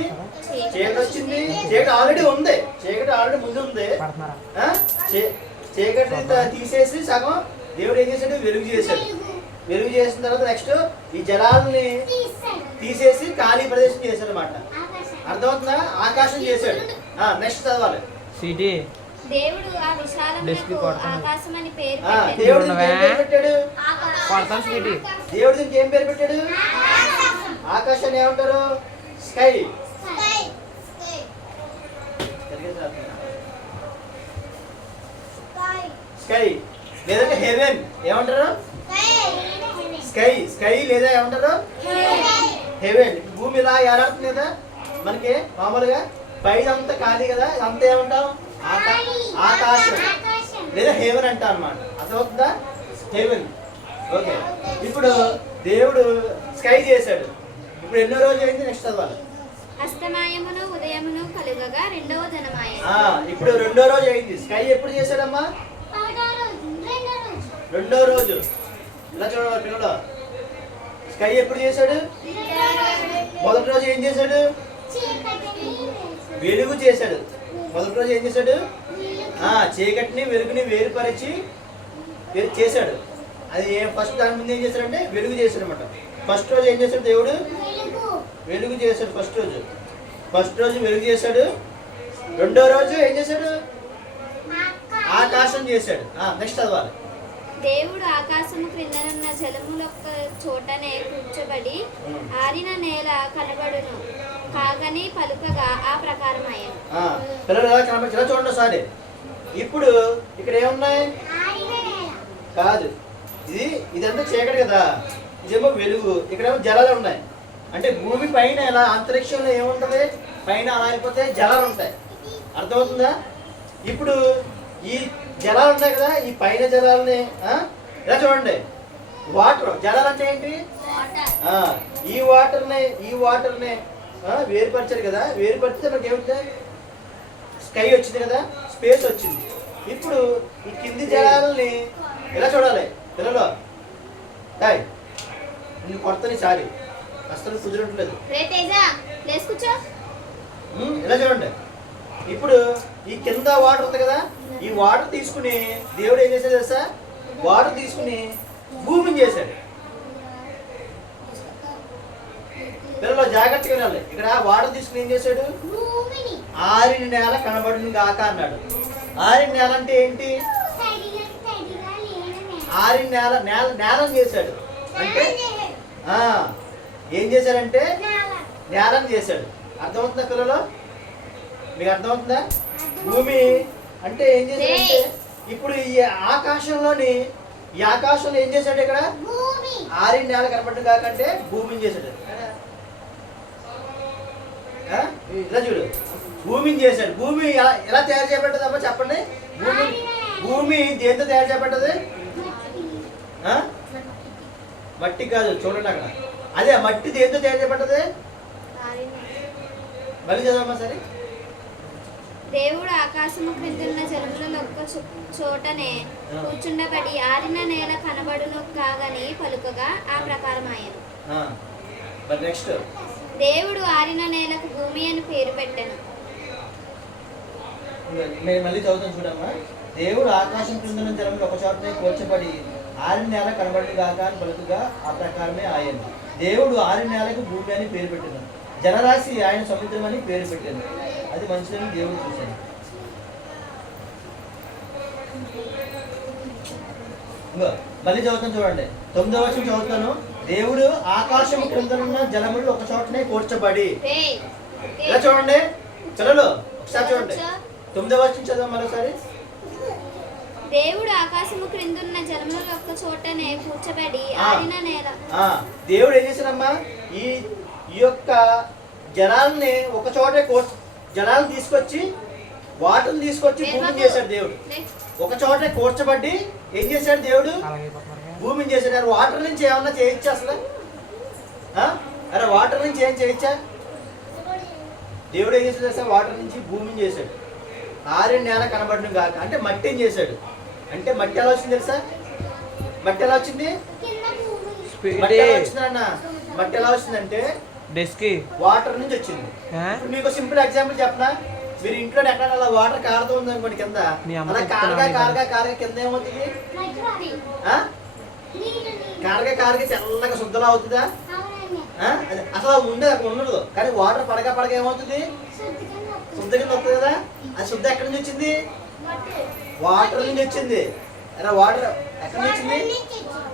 చీకటి వచ్చింది. చీకటి ఆల్రెడీ ఉంది, చీకటి ఆల్రెడీ ముందు ఉంది. చీకటి తీసేసి సగం దేవుడు ఏం చేశాడు? వెలుగు చేశాడు. వెలుగు చేసిన తర్వాత నెక్స్ట్ ఈ జలాలని తీసేసి ఖాళీ ప్రదేశం చేశాడు అనమాట. అర్థమవుతుందా? ఆకాశం చేశాడు. నెక్స్ట్ చదవాలి. సిటీ దేవుడు ఆ విశాలమునకు ఆకాశం అని పేరు దేవుడు దీనికి ఏం పేరు పెట్టాడు? దేవుడు దీనికి ఏం పేరు పెట్టాడు? ఆకాశాన్ని ఏమంటారు? స్కై. స్కై లేదంటే హెవెన్. ఏమంటారు? స్కై లేదా ఏమంటారు? హెవెన్. భూమి ఇలా ఏడాడుతుంది కదా మనకి మామూలుగా. పైదంతా ఖాళీ కదా, ఇదంతా ఏమంటాం? ఆకాశం లేదా హెవెన్ అంటాం అన్నమాట. అర్థమవుతుందా? హెవెన్. ఓకే. ఇప్పుడు దేవుడు స్కై చేశాడు. ఇప్పుడు ఎన్నో రోజు అయింది? నెక్స్ట్ చదవాలి. అస్తమాయమును ఉదయమును కలుగగా రెండవ దినమాయెను. ఇప్పుడు రెండో రోజు అయింది. స్కై ఎప్పుడు చేశాడమ్మా? రెండో రోజు. ఇలా చూడాలి పిల్లలు, స్కై ఎప్పుడు చేశాడు? మొదటి రోజు ఏం చేశాడు? వెలుగు చేశాడు. మొదటి రోజు ఏం చేశాడు? చీకటిని వెలుగుని వేరుపరిచి చేశాడు. అది ఫస్ట్ దాని ముందు ఏం చేశాడంటే వెలుగు చేశాడు అనమాట. ఫస్ట్ రోజు ఏం చేశాడు? దేవుడు వెలుగు చేశాడు. ఫస్ట్ రోజు వెలుగు చేశాడు. రెండో రోజు ఏం చేశాడు? ఆకాశం చేశాడు. నెక్స్ట్ చదవాలి. దేవుడు ఆకాశము క్రిందనున్న జలములొక్క చోటనే కూర్చోబడి ఆరిన నేల కనబడును కాగని పలుకగా ఆ ప్రకారమాయెను. పిల్లలు ఎలా కనబడి ఇలా చూడండి ఒకసారి. ఇప్పుడు ఇక్కడ ఏమున్నాయి? కాదు, ఇదంతా చీకటి కదా, ఇదేమో వెలుగు. ఇక్కడేమో జలాలు ఉన్నాయి. అంటే భూమి పైన ఎలా అంతరిక్షంలో ఏముంటది? పైన అలా అయిపోతే జలాలు ఉంటాయి. అర్థమవుతుందా? ఇప్పుడు ఈ జలాలు ఉన్నాయి కదా, ఈ పైన జలాలని ఇలా చూడండి. వాటర్ జలాలు అంటే ఏంటి? ఈ వాటర్ని వేరుపరిచారు కదా. వేరుపరిస్తే మనకి ఏమిటి? స్కై వచ్చింది కదా, స్పేస్ వచ్చింది. ఇప్పుడు ఈ కింది జలాలని ఇలా చూడాలి పిల్లలు. నువ్వు కొడతని సారి అసలు కుదిరట్లేదు. ఇలా చూడండి. ఇప్పుడు ఈ కింద వాటర్ ఉంది కదా, ఈ వాటర్ తీసుకుని దేవుడు ఏం చేశాడు తెలుసా? వాటర్ తీసుకుని భూమిని చేశాడు. పిల్లలు జాగ్రత్తగా వినాలి. ఇక్కడ వాటర్ తీసుకుని ఏం చేశాడు? ఆరిన నేల కనబడును గాక అన్నాడు. ఆరిన నేల అంటే ఏంటి? ఆరిన నేలను చేశాడు. అంటే ఏం చేశాడంటే నేలను చేశాడు. అర్థమవుతుందా పిల్లలు? మీకు అర్థమవుతుందా? భూమి అంటే ఏం చేశాడంటే ఇప్పుడు ఈ ఆకాశంలో ఏం చేశాడు? ఇక్కడ ఆరిన నేల కనబడ్డ కాకంటే భూమిని చేశాడు. ఇలా చూడు, భూమిని చేశాడు. భూమి ఎలా తయారు చేయబడ్డదమ్మా చెప్పండి? భూమి దేంతో తయారు చేయబడ్డది? మట్టి కాదు, చూడండి అక్కడ. అదే మట్టి దేంతో తయారు చేయబడ్డది? మళ్ళీ చదవమ్మా సరే. దేవుడు ఆకాశము క్రిందున్న జలములలో ఒక్క చోటనే కూర్చుండబడి ఆరిన నేల కనబడును కాగని పలుకగా ఆ ప్రకారమాయెను. నెక్స్ట్ దేవుడు ఆరిన నేలకు భూమి అని పేరు పెట్టెను. మళ్ళీ చదువుతాను చూడమ్మా. దేవుడు ఆకాశం క్రింద జలములు ఒక చోటనే కూర్చబడి ఆరిన నేల కనబడి కాక అని పలుకగా ఆ ప్రకారమే ఆయన. దేవుడు ఆరిన నేలకు భూమి అని పేరు పెట్టాను. జలరాశి ఆయన సముద్రం అని పేరు పెట్టాను. అది మంచిదని దేవుడు చూశాను. ఇంకో మళ్ళీ చదువుతాను చూడండి, 9వ వచనం చదువుతాను. దేవుడు ఆకాశం క్రిందనున్న జలములు ఒక చోటనే కూర్చబడి, ఇలా చూడండి చలో ఒకసారి చూడండి, 9వ వచనం చదవ మరోసారి. దేవుడు ఆకాశము క్రిందున్న జలముల ఒక్క చోటనే కూర్చబడి ఆరిన నేల. దేవుడు ఏం చేశాడమ్మా, ఈ యొక్క జలాల్ని ఒక చోటే జలాలను తీసుకొచ్చి వాటర్ని తీసుకొచ్చి భూమిని చేశాడు దేవుడు. ఒక చోటే కూర్చబడి ఏం చేశాడు దేవుడు, భూమిని చేశాడు. వాటర్ నుంచి ఏమన్నా చేయొచ్చా అసలు? అరే వాటర్ నుంచి ఏం చేయొచ్చా? దేవుడు ఏం చేశాడు అసలు? వాటర్ నుంచి భూమిని చేశాడు. ఆరిన నేల కనబడను కాక, అంటే మట్టిని చేశాడు. అంటే మట్టి ఎలా వచ్చింది తెలుసా? మట్టి ఎలా వచ్చింది? మట్టి ఎలా వచ్చిందన్న? మట్టి ఎలా వచ్చిందంటే వాటర్ నుంచి వచ్చింది. ఇప్పుడు మీకు సింపుల్ ఎగ్జాంపుల్ చెప్పనా, మీరు ఇంట్లో ఎక్కడ అలా వాటర్ కారుతూ ఉంది అనుకోండి కింద, అలా కారగా కింద ఏమవుతుంది? కారగా తెల్లగా శుద్ధలా అవుతుందా? అసలు ఉండదు, అక్కడ ఉండదు. కానీ వాటర్ పడగా ఏమవుతుంది? శుద్ధ కింద వస్తుంది కదా. అది శుద్ధ ఎక్కడి నుంచి వచ్చింది? వాటర్ నుంచి వచ్చింది. అలా వాటర్ ఎక్కడి నుంచి వచ్చింది?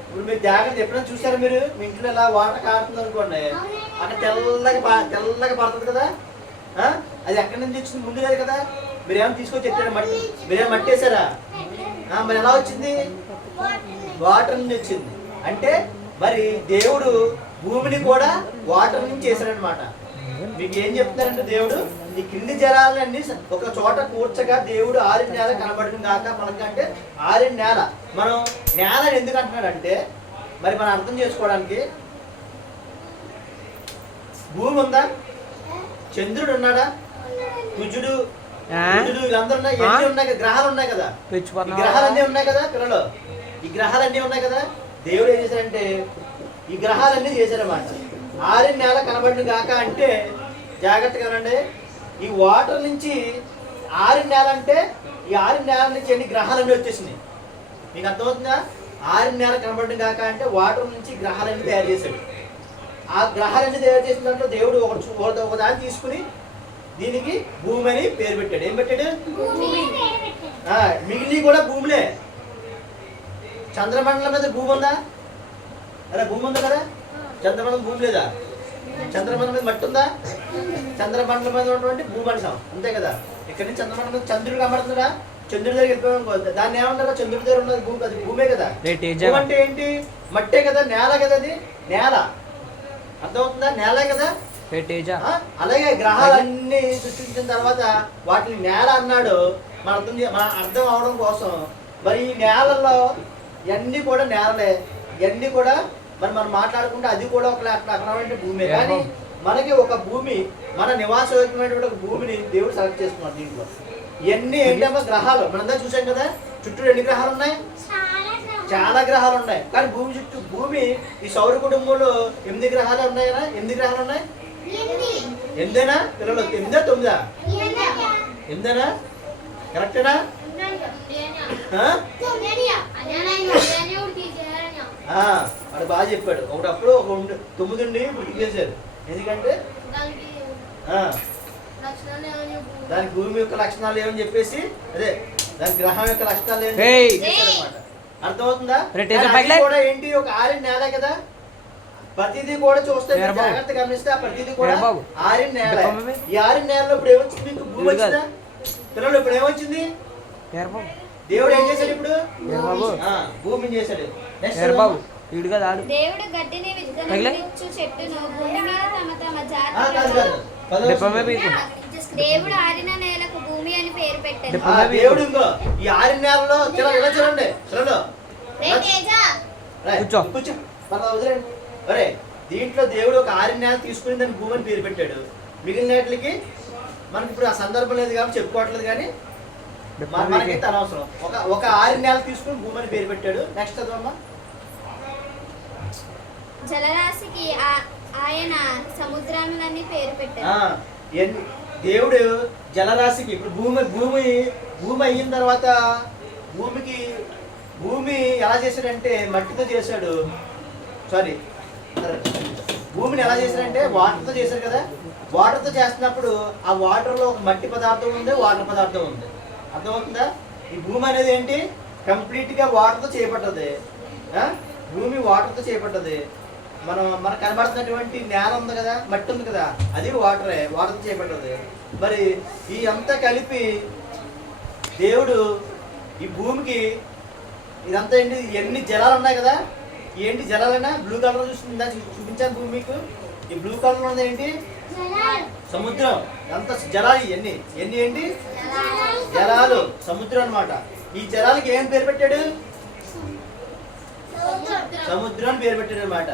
ఇప్పుడు మీరు జాగ్రత్త ఎప్పుడైనా చూసారా మీరు? మీ ఇంట్లో ఇలా వాటర్ కారుతుంది అనుకోండి, అక్కడ తెల్లగా పడుతుంది కదా. అది ఎక్కడి నుంచి వచ్చింది? ముందు లేదు కదా. మీరేమో తీసుకొచ్చి ఎత్తారా మట్టి? మీరేమో మట్టి వేసారా? మరి ఎలా వచ్చింది? వాటర్ నుంచి వచ్చింది. అంటే మరి దేవుడు భూమిని కూడా వాటర్ నుంచి చేశాడనమాట. మీకు ఏం చెప్తున్నారంటే, దేవుడు ఈ క్రింది జలాలన్నీ ఒక చోట కూర్చగా దేవుడు ఆరిన నేల కనబడింది కాక మనకంటే ఆరిన నేల. మనం నేల ఎందుకు అంటున్నాడంటే, మరి మనం అర్థం చేసుకోవడానికి, భూమి ఉందా? చంద్రుడు ఉన్నాడా? కుజుడు వీళ్ళందరూ ఉన్నాయి. ఎన్ని ఉన్నాయి కదా, గ్రహాలు ఉన్నాయి కదా. ఈ గ్రహాలన్నీ ఉన్నాయి కదా పిల్లలు, ఈ గ్రహాలన్నీ ఉన్నాయి కదా. దేవుడు ఏం చేశాడంటే ఈ గ్రహాలన్నీ చేశారన్నమాట. ఆరిన నేల కనబడిన కాక అంటే జాగ్రత్తగా రండి, ఈ వాటర్ నుంచి ఆరిన నేల అంటే ఈ ఆరిన నేల నుంచి ఎన్ని గ్రహాలన్నీ వచ్చేసినాయి. మీకు అర్థమవుతుందా? ఆరిన నేల కనబడిన కాక అంటే వాటర్ నుంచి గ్రహాలన్నీ తయారు చేశాడు. ఆ గ్రహాలన్నీ తయారు చేసిన దాంట్లో దేవుడు ఒక దాన్ని తీసుకుని దీనికి భూమి అని పేరు పెట్టాడు. ఏం పెట్టాడు? మిగిలి కూడా భూమిలే. చంద్రమండలం మీద భూమి ఉందా? అరే భూమి ఉందా కదా. చంద్రమండలం భూమి లేదా? చంద్రమండలం మీద మట్టి ఉందా? చంద్రమండలం మీద ఉన్నటువంటి భూమి అంటాం, అంతే కదా. ఇక్కడ నుంచి చంద్రమండలం మీద చంద్రుడు కనబడుతుందా? చంద్రుడి దగ్గర వెళ్ళిపోయాం, దాన్ని ఏమంటారా? చంద్రుడి దగ్గర ఉన్నది భూమి, అది భూమే కదా. భూమి అంటే ఏంటి? మట్టే కదా, నేల కదా. అది నేల, అర్థమవుతుందా? నేలే కదా. అలాగే గ్రహాలన్నీ సృష్టించిన తర్వాత వాటిని నేల అన్నాడు. మన అర్థం అవడం కోసం మరి ఈ నేలలో ఇవన్నీ కూడా నేలలే. ఇవన్నీ కూడా మరి మనం మాట్లాడుకుంటే అది కూడా ఒక అక్కడ భూమి. కానీ మనకి ఒక భూమి, మన నివాసయోగ్యమైనటువంటి ఒక భూమిని దేవుడు సెలెక్ట్ చేసుకున్నాడు. దీంట్లో ఇవన్నీ ఏంటమ్మా? గ్రహాలు. మనందరూ చూసాం కదా. చుట్టూ ఎన్ని గ్రహాలు ఉన్నాయి? చాలా గ్రహాలు ఉన్నాయి. కానీ భూమి చుట్టూ, భూమి ఈ సౌర కుటుంబంలో 8 గ్రహాలు ఉన్నాయి కదా. 8 గ్రహాలు ఉన్నాయి. 8 పిల్లలు? 8 9? 8 కరెక్టేనా? వాడు బాగా చెప్పాడు. ఒకటప్పుడు ఒక 9 ఉండి ఇప్పుడు చేశారు. ఎందుకంటే దానికి భూమి యొక్క లక్షణాలు ఏమని చెప్పేసి, అదే దాని గ్రహం యొక్క లక్షణాలు ఏమని అనమాట. అర్థమవుతుందా? కూడా ఏంటి? ఒక ఆరిన నేల కదా. ప్రతిదీ కూడా చూస్తే జాగ్రత్త గమనిస్తే ఆ ప్రతిదీ కూడా ఆరిన నేల. ఈ ఆరిన నేలలో ఇప్పుడు ఏమొచ్చింది? మీకు భూమి వచ్చిందా పిల్లలు? ఇప్పుడు ఏమొచ్చింది? దేవుడు ఏం చేశాడు? ఇప్పుడు భూమిని చేశాడు. దేవుడు గడ్డిని విత్తనమిచ్చు చెట్టును భూమి మీద తమ తమ జాతి. దేవుడు ఆరిన నేలకు భూమి అని పేరు పెట్టాడు. దేవుడు ఇంకో ఈ ఆరిన నేలలో ఇలా చూడండి కూర్చో వదిలేండి. అరే దీంట్లో దేవుడు ఒక ఆరిన నేల తీసుకుని దాన్ని భూమి అని పేరు పెట్టాడు. మిగిలిన వాటికి మనకి ఇప్పుడు ఆ సందర్భం లేదు కాబట్టి చెప్పుకోవట్లేదు. కానీ మనకైతే అనవసరం. ఒక ఆరిన నేల తీసుకుని భూమి అని పేరు పెట్టాడు. నెక్స్ట్ చదవమ్మా. జలరాశికి ఆయన సముద్రాలన్నీ పేరు పెట్టాడు. దేవుడు జలరాశికి, ఇప్పుడు భూమి అయిన తర్వాత భూమి ఎలా చేశాడంటే మట్టితో చేశాడు. సారీ, భూమిని ఎలా చేశాడంటే వాటర్తో చేశారు కదా. వాటర్తో చేస్తున్నప్పుడు ఆ వాటర్లో ఒక మట్టి పదార్థం ఉంది, వాటర్ పదార్థం ఉంది. అర్థమవుతుందా? ఈ భూమి అనేది ఏంటి? కంప్లీట్గా వాటర్తో చేయబడ్డది. ఆ? భూమి వాటర్తో చేయబడ్డది. మనకు కనబడుతున్నటువంటి నేల ఉంది కదా, మట్టి ఉంది కదా, అది వాటర్తో చేయబడ్డది. మరి ఈ అంతా కలిపి దేవుడు ఈ భూమికి ఇదంతా ఏంటి, ఎన్ని జలాలు ఉన్నాయి కదా, ఏంటి జలాలైనా బ్లూ కలర్ చూస్తుందా, చూపించాను భూమి మీకు. ఈ బ్లూ కలర్ ఉన్నది ఏంటి, సముద్రం. ఎంత జలాలు ఎన్ని ఎన్ని ఏంటి జలాలు, సముద్రం అన్నమాట. ఈ జలాలకి ఏం పేరు పెట్టాడు, సముద్రం పేరు పెట్టాడు అనమాట.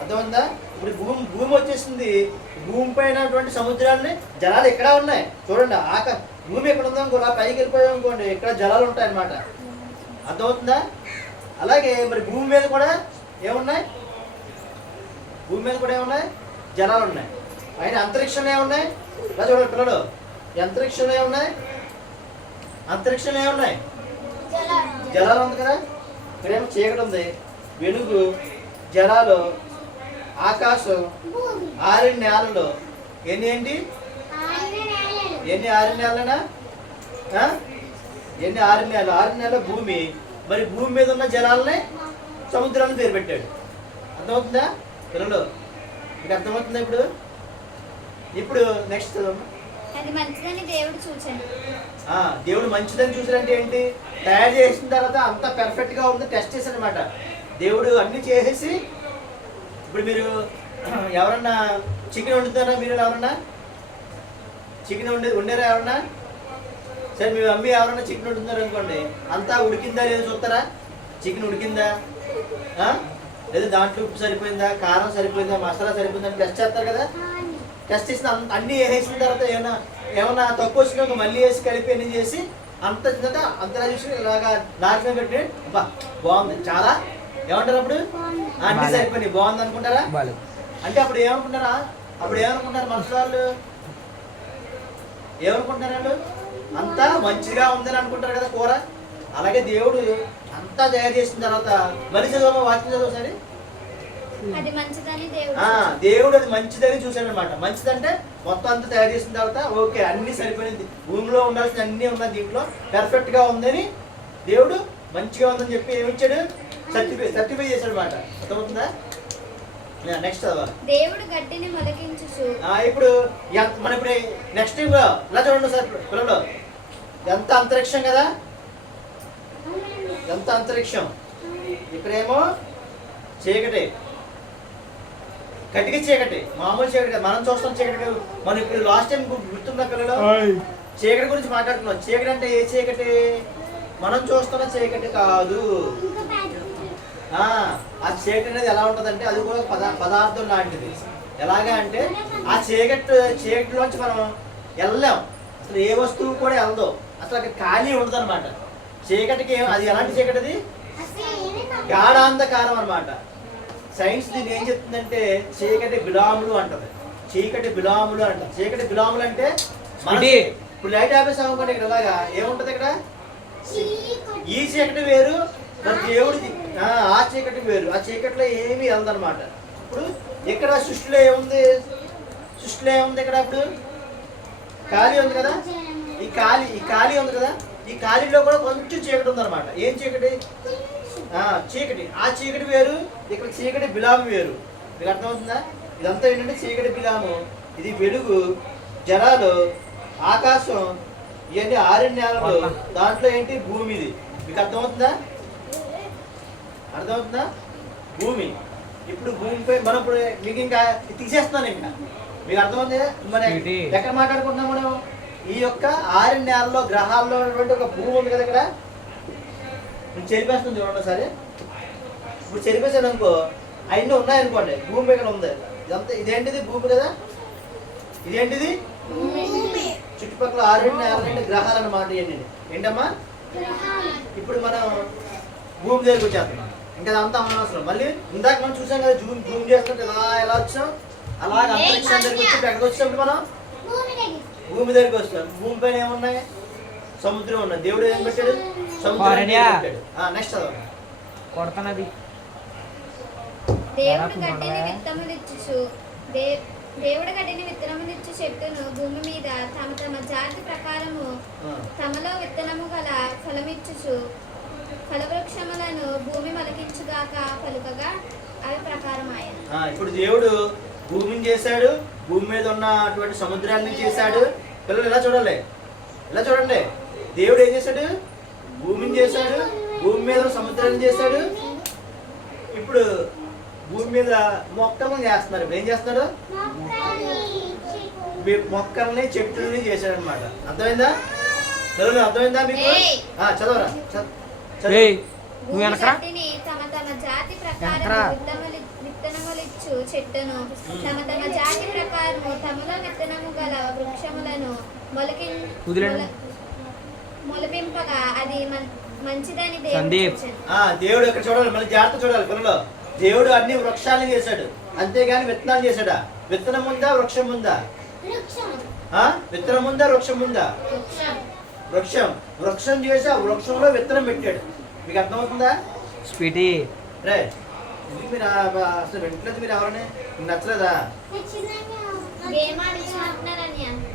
అర్థమైందా? ఇప్పుడు భూమి వచ్చేసింది, భూమి పైన సముద్రాన్ని జలాలు ఇక్కడ ఉన్నాయి చూడండి. భూమి ఎక్కడ ఉందో అనుకో, పైకి వెళ్ళిపోయాం అనుకోండి, ఇక్కడ జలాలు ఉంటాయి అన్నమాట. అర్థమవుతుందా? అలాగే మరి భూమి మీద కూడా ఏమున్నాయి, భూమి మీద కూడా ఏమున్నాయి, జలాలు ఉన్నాయి. ఆయన అంతరిక్షంలో ఏమున్నాయి, ఇలా చూడండి పిల్లలు, అంతరిక్షంలో ఏమున్నాయి, అంతరిక్షంలో ఏమున్నాయి, జలాలు ఉంది కదా. ఇక్కడేమో చీకటి ఉంది, వెలుగు, జలాలు, ఆకాశం, ఆరిన నేలలు. ఎన్ని ఏంటి, ఎన్ని ఆరిన నేలనా, ఎన్ని ఆరిన నేలలు, ఆరిన నేల భూమి. మరి భూమి మీద ఉన్న జలాలనే సముద్రాన్ని పేరు పెట్టాడు. అర్థమవుతుందా పిల్లలు? మీకు అర్థమవుతుందా? ఇప్పుడు నెక్స్ట్, అది మంచిదని దేవుడు చూశాడు. దేవుడు మంచిదని చూసాడంటే ఏంటి, తయారు చేసిన తర్వాత అంతా పెర్ఫెక్ట్ గా ఉంది, టెస్ట్ చేశాడు అనమాట. దేవుడు అన్ని చేసేసి, ఇప్పుడు మీరు ఎవరన్నా చికెన్ వండుతారా, మీరు ఎవరన్నా చికెన్ వండారా ఎవరన్నా? సరే మీ మమ్మీ ఎవరన్నా చికెన్ వండుతున్నారు అనుకోండి, అంతా ఉడికిందా లేదా చూస్తారా, చికెన్ ఉడికిందా లేదా దాంట్లో ఉప్పు సరిపోయిందా, కారం సరిపోయిందా, మసాలా సరిపోయిందా టెస్ట్ చేస్తారు కదా. టెస్ట్ చేసిన అన్నీ వేసిన తర్వాత ఏమన్నా తక్కువ వచ్చినా మళ్ళీ వేసి కలిపి అన్ని చేసి అంతలా చూసి ఇలాగా నాశనం పెట్టి అబ్బా బాగుంది చాలా ఏమంటారు అప్పుడు, అన్ని సరిపోయినాయి బాగుంది అనుకుంటారా? అంటే అప్పుడు ఏమనుకుంటారు మనుషుల వాళ్ళు, ఏమనుకుంటున్నారు వాళ్ళు, అంతా మంచిగా ఉందని అనుకుంటారు కదా కూర. అలాగే దేవుడు అంతా తయారు చేసిన తర్వాత మనిషి వాక్యం చదవసారి, దేవుడు అది మంచిదని చూశాడు అనమాట. మంచిదంటే మొత్తం అంతా తయారు చేసిన తర్వాత ఓకే అన్ని సరిపోయింది, భూమిలో ఉండాల్సిన అన్ని ఉన్నాయి, దీంట్లో పెర్ఫెక్ట్ గా ఉందని దేవుడు మంచిగా ఉందని చెప్పి ఏమిచ్చాడు, సర్టిఫై చేశాడు అనమాట. అర్థమవుతుందా? నెక్స్ట్ దేవుడు గడ్డిని మొలకించుచు. ఇప్పుడు మన ఇప్పుడు నెక్స్ట్ ఇలా చూడండి సార్ పిల్లలు, ఎంత అంతరిక్షం కదా, ఎంత అంతరిక్షం. ఇక్కడేమో చీకటి, కటిక చీకటి, మామూలు చీకటి. మనం చూస్తాం చీకటి, మనం ఇప్పుడు లాస్ట్ టైం గుర్తున్న పిల్లలు చీకటి గురించి మాట్లాడుతున్నాం. చీకటి అంటే ఏ చీకటి, మనం చూస్తున్న చీకటి కాదు. ఆ చీకటి అనేది ఎలా ఉంటుందంటే అది కూడా పదార్థం లాంటిది. ఎలాగా అంటే ఆ చీకటిలోంచి మనం వెళ్ళాం, అసలు ఏ వస్తువు కూడా వెళ్ళదు, అసలు అక్కడ ఖాళీ ఉండదు అనమాట. చీకటికి అది ఎలాంటి చీకటి, అది గాఢాంధకారం అనమాట. సైన్స్ దీన్ని ఏం చెప్తుందంటే చీకటి బిలాములు అంటది, చీకటి బిలాములు అంటారు. చీకటి బిలాములు అంటే ఇప్పుడు లైట్ ఆఫీస్ అవ్వకుండా ఇక్కడ ఇలాగా ఏముంటది, ఇక్కడ ఈ చీకటి వేరు, మరి దేవుడిది ఆ చీకటి వేరు. ఆ చీకటిలో ఏమీ వెళ్ళదనమాట. ఇప్పుడు ఇక్కడ సృష్టిలో ఏముంది, ఇక్కడ ఇప్పుడు ఖాళీ ఉంది కదా, ఈ ఖాళీ ఉంది కదా, ఈ ఖాళీలో కూడా కొంచెం చీకటి ఉందన్నమాట. ఏం చీకటి, చీకటి. ఆ చీకటి వేరు, ఇక్కడ చీకటి బిలాము వేరు. మీకు అర్థమవుతుందా? ఇదంతా ఏంటంటే చీకటి బిలాము, ఇది వెలుగు, జలాలు, ఆకాశం, ఇవన్నీ ఆరిన నేలలు, దాంట్లో ఏంటి భూమిది. మీకు అర్థమవుతుందా? భూమి. ఇప్పుడు భూమిపై మనం ఇప్పుడు మీకు ఇంకా తీసేస్తున్నాను, ఇంకా మీకు అర్థమవుతుంది. మరి ఎక్కడ మాట్లాడుకుంటున్నాం మనం, ఈ యొక్క ఆరిన నేలలో గ్రహాల్లో ఉన్నటువంటి ఒక భూమి ఉంది కదా, ఇక్కడ నేను చెరిపేస్తాను చూడండి సరే. ఇప్పుడు చెరిపేసాను అనుకో, అవన్నీ ఉన్నాయనుకోండి, భూమి ఇక్కడ ఉంది, ఇదంతా ఇదేంటిది భూమి కదా, ఇదేంటిది చుట్టుపక్కల ఆరిన నేల గ్రహాలు అన్నమాట. ఏంటమ్మా, ఇప్పుడు మనం భూమి దగ్గరికి వచ్చేస్తున్నాం, ఇంకా అదంతా అనవసరం. మళ్ళీ ఇందాక మనం చూసాం కదా, జూమ్ చేస్తుంటే ఎలా వచ్చాం, అలాగే అంతరిక్షం దగ్గరికి వచ్చి ఎక్కడికి వచ్చినప్పుడు మనం భూమి దగ్గరికి వస్తాం. భూమి పైన ఏమున్నాయి, సముద్రం ఉన్నాయి. దేవుడు ఏం పెట్టాడు, సముద్రం పెట్టాడు. నెక్స్ట్ కొడుతున్నది. దేవుడు గడ్డిని విత్తనములిచ్చు చెట్టును భూమి మీద తమ జాతి ప్రకారము తమలో విత్తనము గల ఫలమిచ్చుచు ఫలవృక్షములను భూమి మొలకించుగాక పలుకగా అవి ప్రకారం ఆయన. ఇప్పుడు దేవుడు భూమిని చేశాడు, భూమి మీద ఉన్నటువంటి సముద్రాన్ని చేశాడు. పిల్లలు ఇలా చూడాలి, ఇలా చూడండి. దేవుడు ఏం చేశాడు? భూమిని చేశాడు, భూమి మీద సముద్రాన్ని చేశాడు. ఇప్పుడు భూమి మీద మొక్కలను చేస్తున్నారు. ఇప్పుడు ఏం చేస్తున్నాడు? మొక్కల్ని చెట్లని చేశాడు అనమాట. అర్థమైందా పిల్లలు? అర్థమైందా మీకు? చదవరా నువ్వు వెనకరా. చెట్టుని తమ తమ జాతి ప్రకారం విత్తనములిచ్చు చెట్టును తమ తమ జాతి ప్రకారము తమలో విత్తనము గల వృక్షములను మొలపింపగా అది మంచిదని దేవుడు ఇక్కడ చూడాలి, మళ్ళీ జాగ్రత్త చూడాలి పిల్లలు. దేవుడు అన్ని వృక్షాలను చేశాడు, అంతేగాని విత్తనాలు చేశాడా? విత్తనం ఉందా, వృక్షం ఉందా? విత్తనం ఉందా, వృక్షం ఉందా? వృక్షం చేసి ఆ వృక్షంలో విత్తనం పెట్టాడు. మీకు అర్థమవుతుందా? స్వీటీ రే మీరు అసలు వెంటనే మీరు ఎవరనే నచ్చలేదా?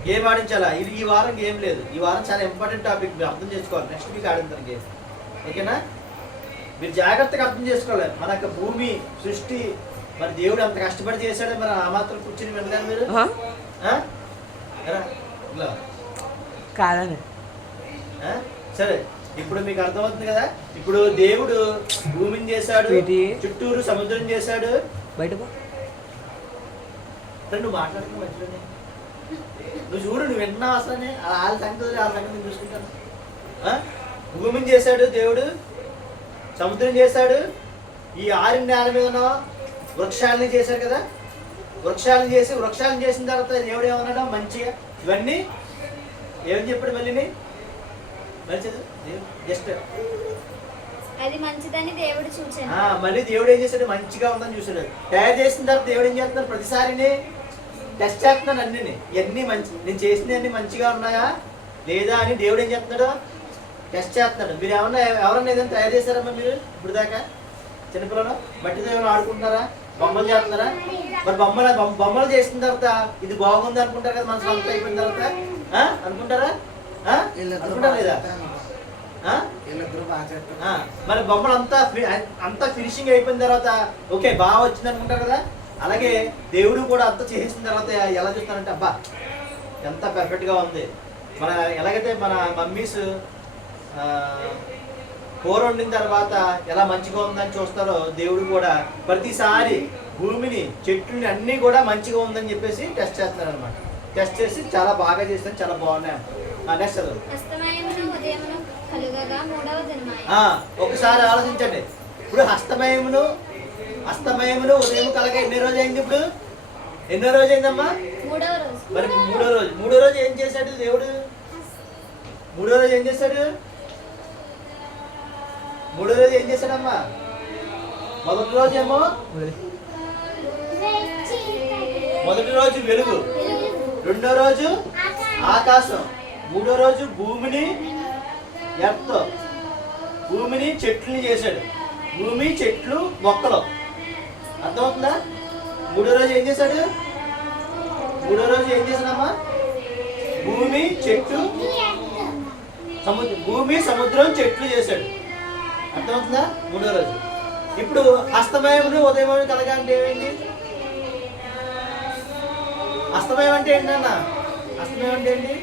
గేమ్ ఆడించాలా? ఈ వారం గేమ్ లేదు. ఈ వారం చాలా ఇంపార్టెంట్ టాపిక్, మీరు అర్థం చేసుకోవాలి. నెక్స్ట్ వీక్ ఆడింటారు గేమ్, ఓకేనా? మీరు జాగ్రత్తగా అర్థం చేసుకోవాలి. మన యొక్క భూమి సృష్టి మరి దేవుడు అంత కష్టపడి చేశాడు, మరి ఆ మాత్రం కూర్చుని వినగానే మీరు కాదని. సరే, ఇప్పుడు మీకు అర్థమవుతుంది కదా. ఇప్పుడు దేవుడు భూమిని చేశాడు, చుట్టూరు సముద్రం చేశాడు. బయటకు నువ్వు మాట్లాడుతున్న మధ్యలోనే నువ్వు చూడు, నువ్వు విన్నా అసలు వాళ్ళ సంగతి చూసుకుంటాను. భూమిని చేశాడు దేవుడు, సముద్రం చేశాడు, ఈ ఆరిన నేల మీద ఉన్న వృక్షాలని చేశాడు కదా. వృక్షాలను చేసిన తర్వాత దేవుడు ఏమన్నాడు? మంచిగా ఇవన్నీ ఏమని చెప్పాడు? మళ్ళీ మంచిది జస్ట్ అది మంచిదని దేవుడు చూశాడు. మళ్ళీ దేవుడు ఏం చేశాడు? మంచిగా ఉందని చూశాడు. తయారు చేసిన తర్వాత దేవుడు ఏం చేస్తున్నాడు? ప్రతిసారిని టెస్ట్ చేస్తున్నాడు. అన్ని మంచి, నేను చేసినవన్నీ మంచిగా ఉన్నాయా లేదా అని దేవుడు ఏం చేస్తున్నాడు? టెస్ట్ చేస్తున్నాడు. మీరు ఎవరన్నా ఏదైనా తయారు చేశారమ్మా? మీరు ఇప్పుడు దాకా చిన్నపిల్లలు మట్టితో ఏమైనా ఆడుకుంటున్నారా? బొమ్మలు చేస్తున్నారా? మరి బొమ్మలు చేసిన తర్వాత ఇది బాగుంది అనుకుంటారు కదా, మన సొంత అయిపోయిన తర్వాత అనుకుంటారా? అనుకుంటారా లేదా? మరి బొమ్మలు అంతా ఫినిషింగ్ అయిపోయిన తర్వాత ఓకే బాగా వచ్చింది అనుకుంటారు కదా. అలాగే దేవుడు కూడా అంతా చేసిన తర్వాత ఎలా చూస్తారంటే అబ్బా ఎంత పర్ఫెక్ట్గా ఉంది. మన ఎలాగైతే మన మమ్మీస్ కూర వండిన తర్వాత ఎలా మంచిగా ఉందని చూస్తారో, దేవుడు కూడా ప్రతిసారి భూమిని చెట్లని అన్నీ కూడా మంచిగా ఉందని చెప్పేసి టెస్ట్ చేస్తున్నారు అనమాట. టెస్ట్ చేసి చాలా బాగా చేస్తాను, చాలా బాగున్నాయి. నెక్స్ట్ చదువు. ఒకసారి ఆలోచించండి. ఇప్పుడు హస్తమయమును ఉదయం కలగ ఎన్ని రోజు అయింది? ఇప్పుడు ఎన్నో రోజు అయిందమ్మా? మరి మూడో రోజు ఏం చేశాడు దేవుడు? మూడో రోజు ఏం చేశాడమ్మా? మొదటి రోజు వెలుగు, రెండో రోజు ఆకాశం, మూడో రోజు భూమిని చెట్లని చేశాడు. భూమి, చెట్లు, మొక్కలు. అర్థమవుతుందా? మూడో రోజు ఏం చేశాడమ్మా? భూమి, చెట్టు, సముద్రం, చెట్లు చేశాడు. అర్థమవుతుందా? మూడో రోజు. ఇప్పుడు అస్తమయమును ఉదయమును కలగా అంటే ఏమైంది? అస్తమయం అంటే ఏంటన్నా? అస్తమయం అంటే ఏంటి?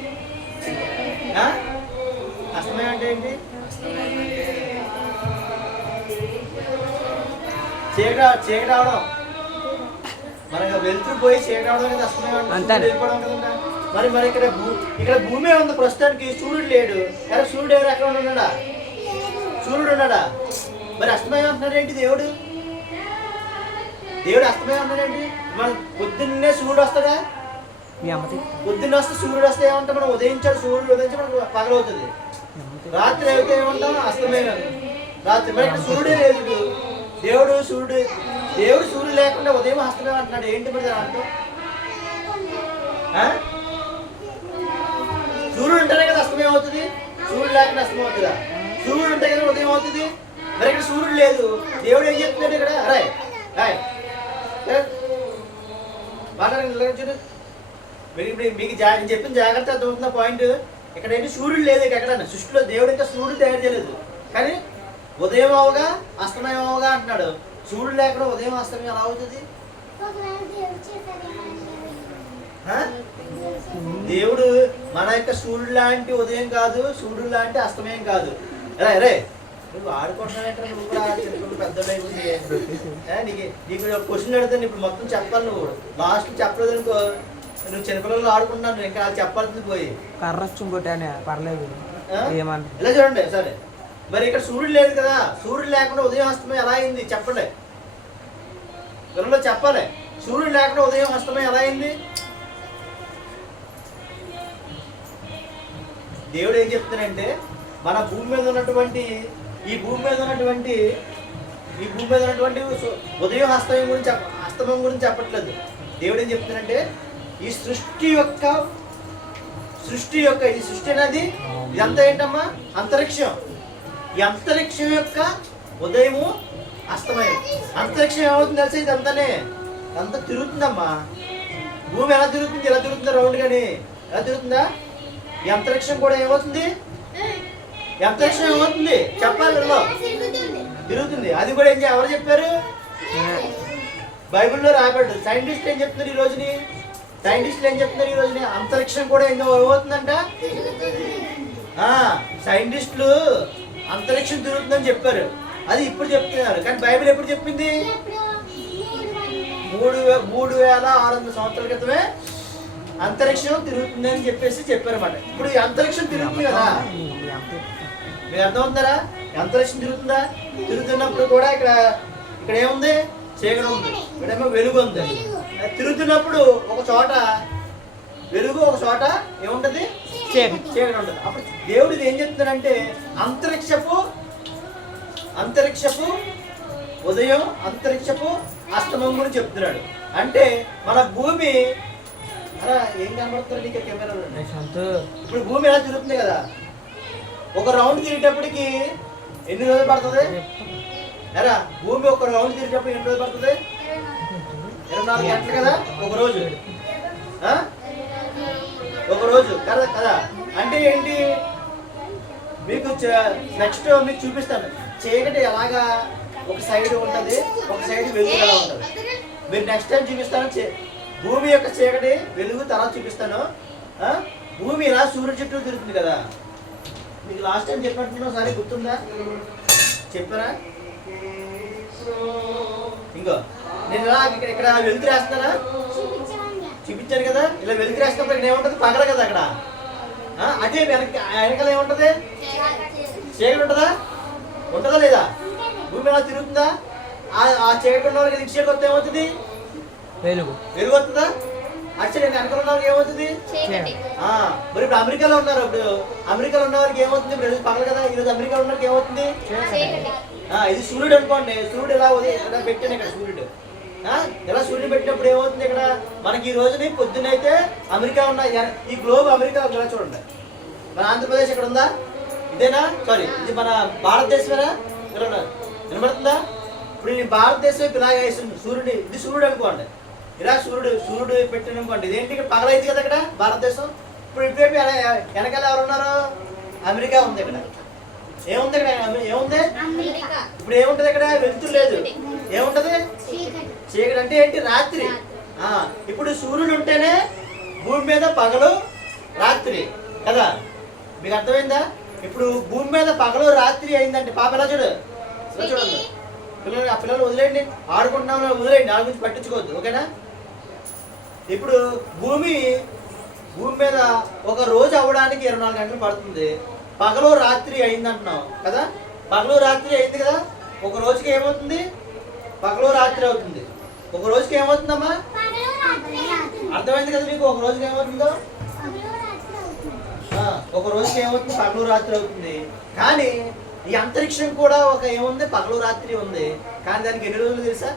చీకటి రావడం. మనకు వెళ్తూ పోయి చీకటి రావడం అనేది అస్తమయం వెళ్ళిపోవడం కదండి. మరి ఇక్కడ భూమి ఉంది ప్రస్తుతానికి, సూర్యుడు లేడు. కానీ సూర్యుడు ఎవరు ఎక్కడ ఉన్నాడా? సూర్యుడు ఉన్నాడా? మరి అస్తమయం అంటున్నాడు ఏంటి దేవుడు? అస్తమయం అంటున్నాడేంటి? మనం పొద్దున్నే సూర్యుడు వస్తాడా? పొద్దున్న వస్తే సూర్యుడు వస్తే ఏమంటాం? మనం సూర్యుడు ఉదయించి మనకు పగలవుతుంది. రాత్రి అయితే ఏమంటాం? అస్తమయం. రాత్రి మరి ఇక్కడ సూర్యుడే లేదు. దేవుడు సూర్యుడు లేకుండా ఉదయం అస్తమయం అంటున్నాడు. ఏంటి మరి అంటాం? సూర్యుడు ఉంటేనే కదా అస్తమయం అవుతుంది. సూర్యుడు లేకుండా అస్తమయం అవుతుందా? సూర్యుడు ఉంటే కదా ఉదయం అవుతుంది. మరి ఇక్కడ సూర్యుడు లేదు. దేవుడు ఏం చెప్తున్నాడు ఇక్కడ? మాట్లాడండి. మీకు చెప్పిన జాగ్రత్త అర్థమవుతున్న పాయింట్. ఇక్కడ ఏంటి? సూర్యుడు లేదు ఎక్కడన్నా సృష్టిలో. దేవుడు ఇంకా సూర్యుడు తయారు చేయలేదు. కానీ ఉదయం అవగా అస్తమయం అవగా అంటున్నాడు. సూర్యుడు లేకుండా ఉదయం అస్తమయం ఎలా అవుతుంది? ఆ? దేవుడు మన యొక్క సూర్యుడు లాంటి ఉదయం కాదు, సూర్యుడు లాంటి అస్తమయం కాదు. రే నువ్వు ఆడుకుంటున్నావు, నువ్వు కూడా పెద్దోడు నీకు నీకు క్వశ్చన్ అడుగుతాను. ఇప్పుడు మొత్తం చెప్పాలి. నువ్వు లాస్ట్ చెప్పలేదు అనుకో, నువ్వు చిన్నపిల్లలు ఆడుకుంటున్నాను, ఇంకా చెప్పాల్సింది పోయి కర్రచ్చు ఇంకోటానే పర్లేదు. ఏమంట ఇలా చూడండి సరే. మరి ఇక్కడ సూర్యుడు లేదు కదా, సూర్యుడు లేకుండా ఉదయం అస్తమయం ఎలా అయింది చెప్పండి. పిల్లలు చెప్పాలి. సూర్యుడు లేకుండా ఉదయం అస్తమయం ఎలా అయింది? దేవుడు ఏం చెప్తానంటే, మన భూమి మీద ఉన్నటువంటి ఈ భూమి మీద ఉన్నటువంటి ఉదయం అస్తమయం గురించి చెప్పట్లేదు. దేవుడు ఏం చెప్తానంటే, ఈ సృష్టి అనేది ఇదంతా ఏంటమ్మా? అంతరిక్షం. ఈ అంతరిక్షం యొక్క ఉదయము అస్తమయం. అంతరిక్షం ఏమవుతుంది తెలిసి ఇదంతానే అంతా తిరుగుతుందమ్మా. భూమి ఎలా తిరుగుతుంది? ఎలా తిరుగుతుందా? రౌండ్ గాని ఎలా తిరుగుతుందా? ఈ అంతరిక్షం కూడా ఏమవుతుంది? ఈ అంతరిక్షం ఏమవుతుంది చెప్పాలి. తిరుగుతుంది. అది కూడా ఎవరు చెప్పారు? బైబిల్లో రాబడ్డు. సైంటిస్టులు ఏం చెప్తున్నారు ఈ రోజుని? అంతరిక్షం కూడా ఏమవుతుందంట? సైంటిస్టులు అంతరిక్షం తిరుగుతుందని చెప్పారు. అది ఇప్పుడు చెప్తున్నారు. కానీ బైబిల్ ఎప్పుడు చెప్పింది? 3600 సంవత్సరాల క్రితమే అంతరిక్షం తిరుగుతుంది అని చెప్పారన్నమాట. ఇప్పుడు ఈ అంతరిక్షం తిరుగుతుంది కదా, మీకు అర్థమవుతుందా? అంతరిక్షం తిరుగుతుందా? తిరుగుతున్నప్పుడు కూడా ఇక్కడ ఏముంది? చీకటి ఉంది. ఇక్కడేమో వెలుగు ఉంది. తిరుగుతున్నప్పుడు ఒక చోట వెలుగు, ఒక చోట ఏముంటది? చీకటి ఉంటుంది. అప్పుడు దేవుడు ఏం చెప్తున్నాడంటే, అంతరిక్షపు ఉదయం, అంతరిక్షపు అస్తమం గురించి చెప్తున్నాడు. అంటే మన భూమి అలా ఏం కనబడుతుంది నీకు కెమెరాలో? ఇప్పుడు భూమి ఎలా తిరుగుతుంది కదా, ఒక రౌండ్ తిరిగేటప్పటికి ఎన్ని రోజులు పడుతుంది? ఎరా భూమి ఒక రౌండ్ తిరిగేటప్పుడు ఎన్ని రోజులు పడుతుంది? 24 గంటలు కదా ఒక రోజు. కదా. అంటే ఏంటి? మీకు నెక్స్ట్ మీకు చూపిస్తాను. చీకటి ఎలాగా ఒక సైడ్ ఉంటుంది, ఒక సైడ్ వెలుగు ఎలా ఉంటుంది. మీరు నెక్స్ట్ టైం చూపిస్తాను. భూమి యొక్క చీకటి వెలుగు తర్వాత చూపిస్తాను. భూమి ఇలా సూర్యుడు చుట్టూ తిరుగుతుంది కదా. మీకు లాస్ట్ టైం చెప్పినట్టున్నా సరే గుర్తుందా? చెప్పారా? ఇంకో నేను ఇలా ఇక్కడ వెలుగు రాస్తానా? చూపించాను కదా. ఇలా వెలుగు రాసినప్పుడు ఇక్కడ ఏముంటుంది? పగల కదా అక్కడ. అదే వెనకాల ఏముంటది? చీకటి ఉంటుందా? ఉంటుందా లేదా? భూమి ఎలా తిరుగుతుందా? ఆ చీకటి ఉన్న వాళ్ళకి చీకటి వస్తే ఏమవుతుంది? వెలుగు వస్తుందా? అచ్చడి వెనకాల ఉన్న వాళ్ళకి ఏమవుతుంది? మరి ఇప్పుడు అమెరికాలో ఉన్నారు. ఇప్పుడు అమెరికాలో ఉన్న వారికి ఏమవుతుంది? ఇప్పుడు పగల కదా. ఈరోజు అమెరికాలో ఉన్న వాళ్ళకి ఏమవుతుంది? ఇది సూర్యుడు అనుకోండి. సూర్యుడు ఎలా పెట్టాను ఇక్కడ. సూర్యుడు ఎలా సూర్యుడు పెట్టినప్పుడు ఏమవుతుంది? ఇక్కడ మనకి ఈ రోజుని పొద్దునైతే అమెరికా ఉన్న ఈ గ్లోబ్ అమెరికా ఇలా చూడండి. మన ఆంధ్రప్రదేశ్ ఇక్కడ ఉందా? ఇదేనా? సారీ, ఇది మన భారతదేశమేనా? వినబడుతుందా? ఇప్పుడు ఈ భారతదేశం ఇలా వేస్తుంది సూర్యుడు. ఇది సూర్యుడు అనుకోండి. ఇలా సూర్యుడు పెట్టిన అనుకోండి. ఇదేంటి? ఇక్కడ పగలైంది కదా ఇక్కడ భారతదేశం. ఇప్పుడు ఇటువైపు వెనకాల ఎవరు ఉన్నారు? అమెరికా ఉంది. ఇక్కడ ఏముంది? ఇక్కడ ఏముంది? ఇప్పుడు ఏముంటది? ఇక్కడ వెలుతురు లేదు. ఏముంటది? చీకటి. అంటే ఏంటి? రాత్రి. ఇప్పుడు సూర్యుడు ఉంటేనే భూమి మీద పగలు రాత్రి కదా. మీకు అర్థమైందా? ఇప్పుడు భూమి మీద పగలు రాత్రి అయిందంటే పాప ఎలా చూడండి. పిల్లలు వదిలేయండి, ఆడుకుంటున్నాం వదిలేయండి, దాని గురించి పట్టించుకోవద్దు. ఓకేనా? ఇప్పుడు భూమి మీద ఒక రోజు అవ్వడానికి 24 గంటలు పడుతుంది. పగలు రాత్రి అయింది అంటున్నాం కదా. పగలు రాత్రి అయింది కదా. ఒక రోజుకి ఏమవుతుంది? పగలు రాత్రి అవుతుంది. ఒక రోజుకి ఏమవుతుందమ్మా? అర్థమైంది కదా మీకు? ఒక రోజుకి ఏమవుతుందో? ఒక రోజుకి ఏమవుతుంది? పగలు రాత్రి అవుతుంది. కానీ ఈ అంతరిక్షం కూడా ఒక ఏముంది? పగలు రాత్రి ఉంది. కానీ దానికి ఎన్ని రోజులు తెలుసా?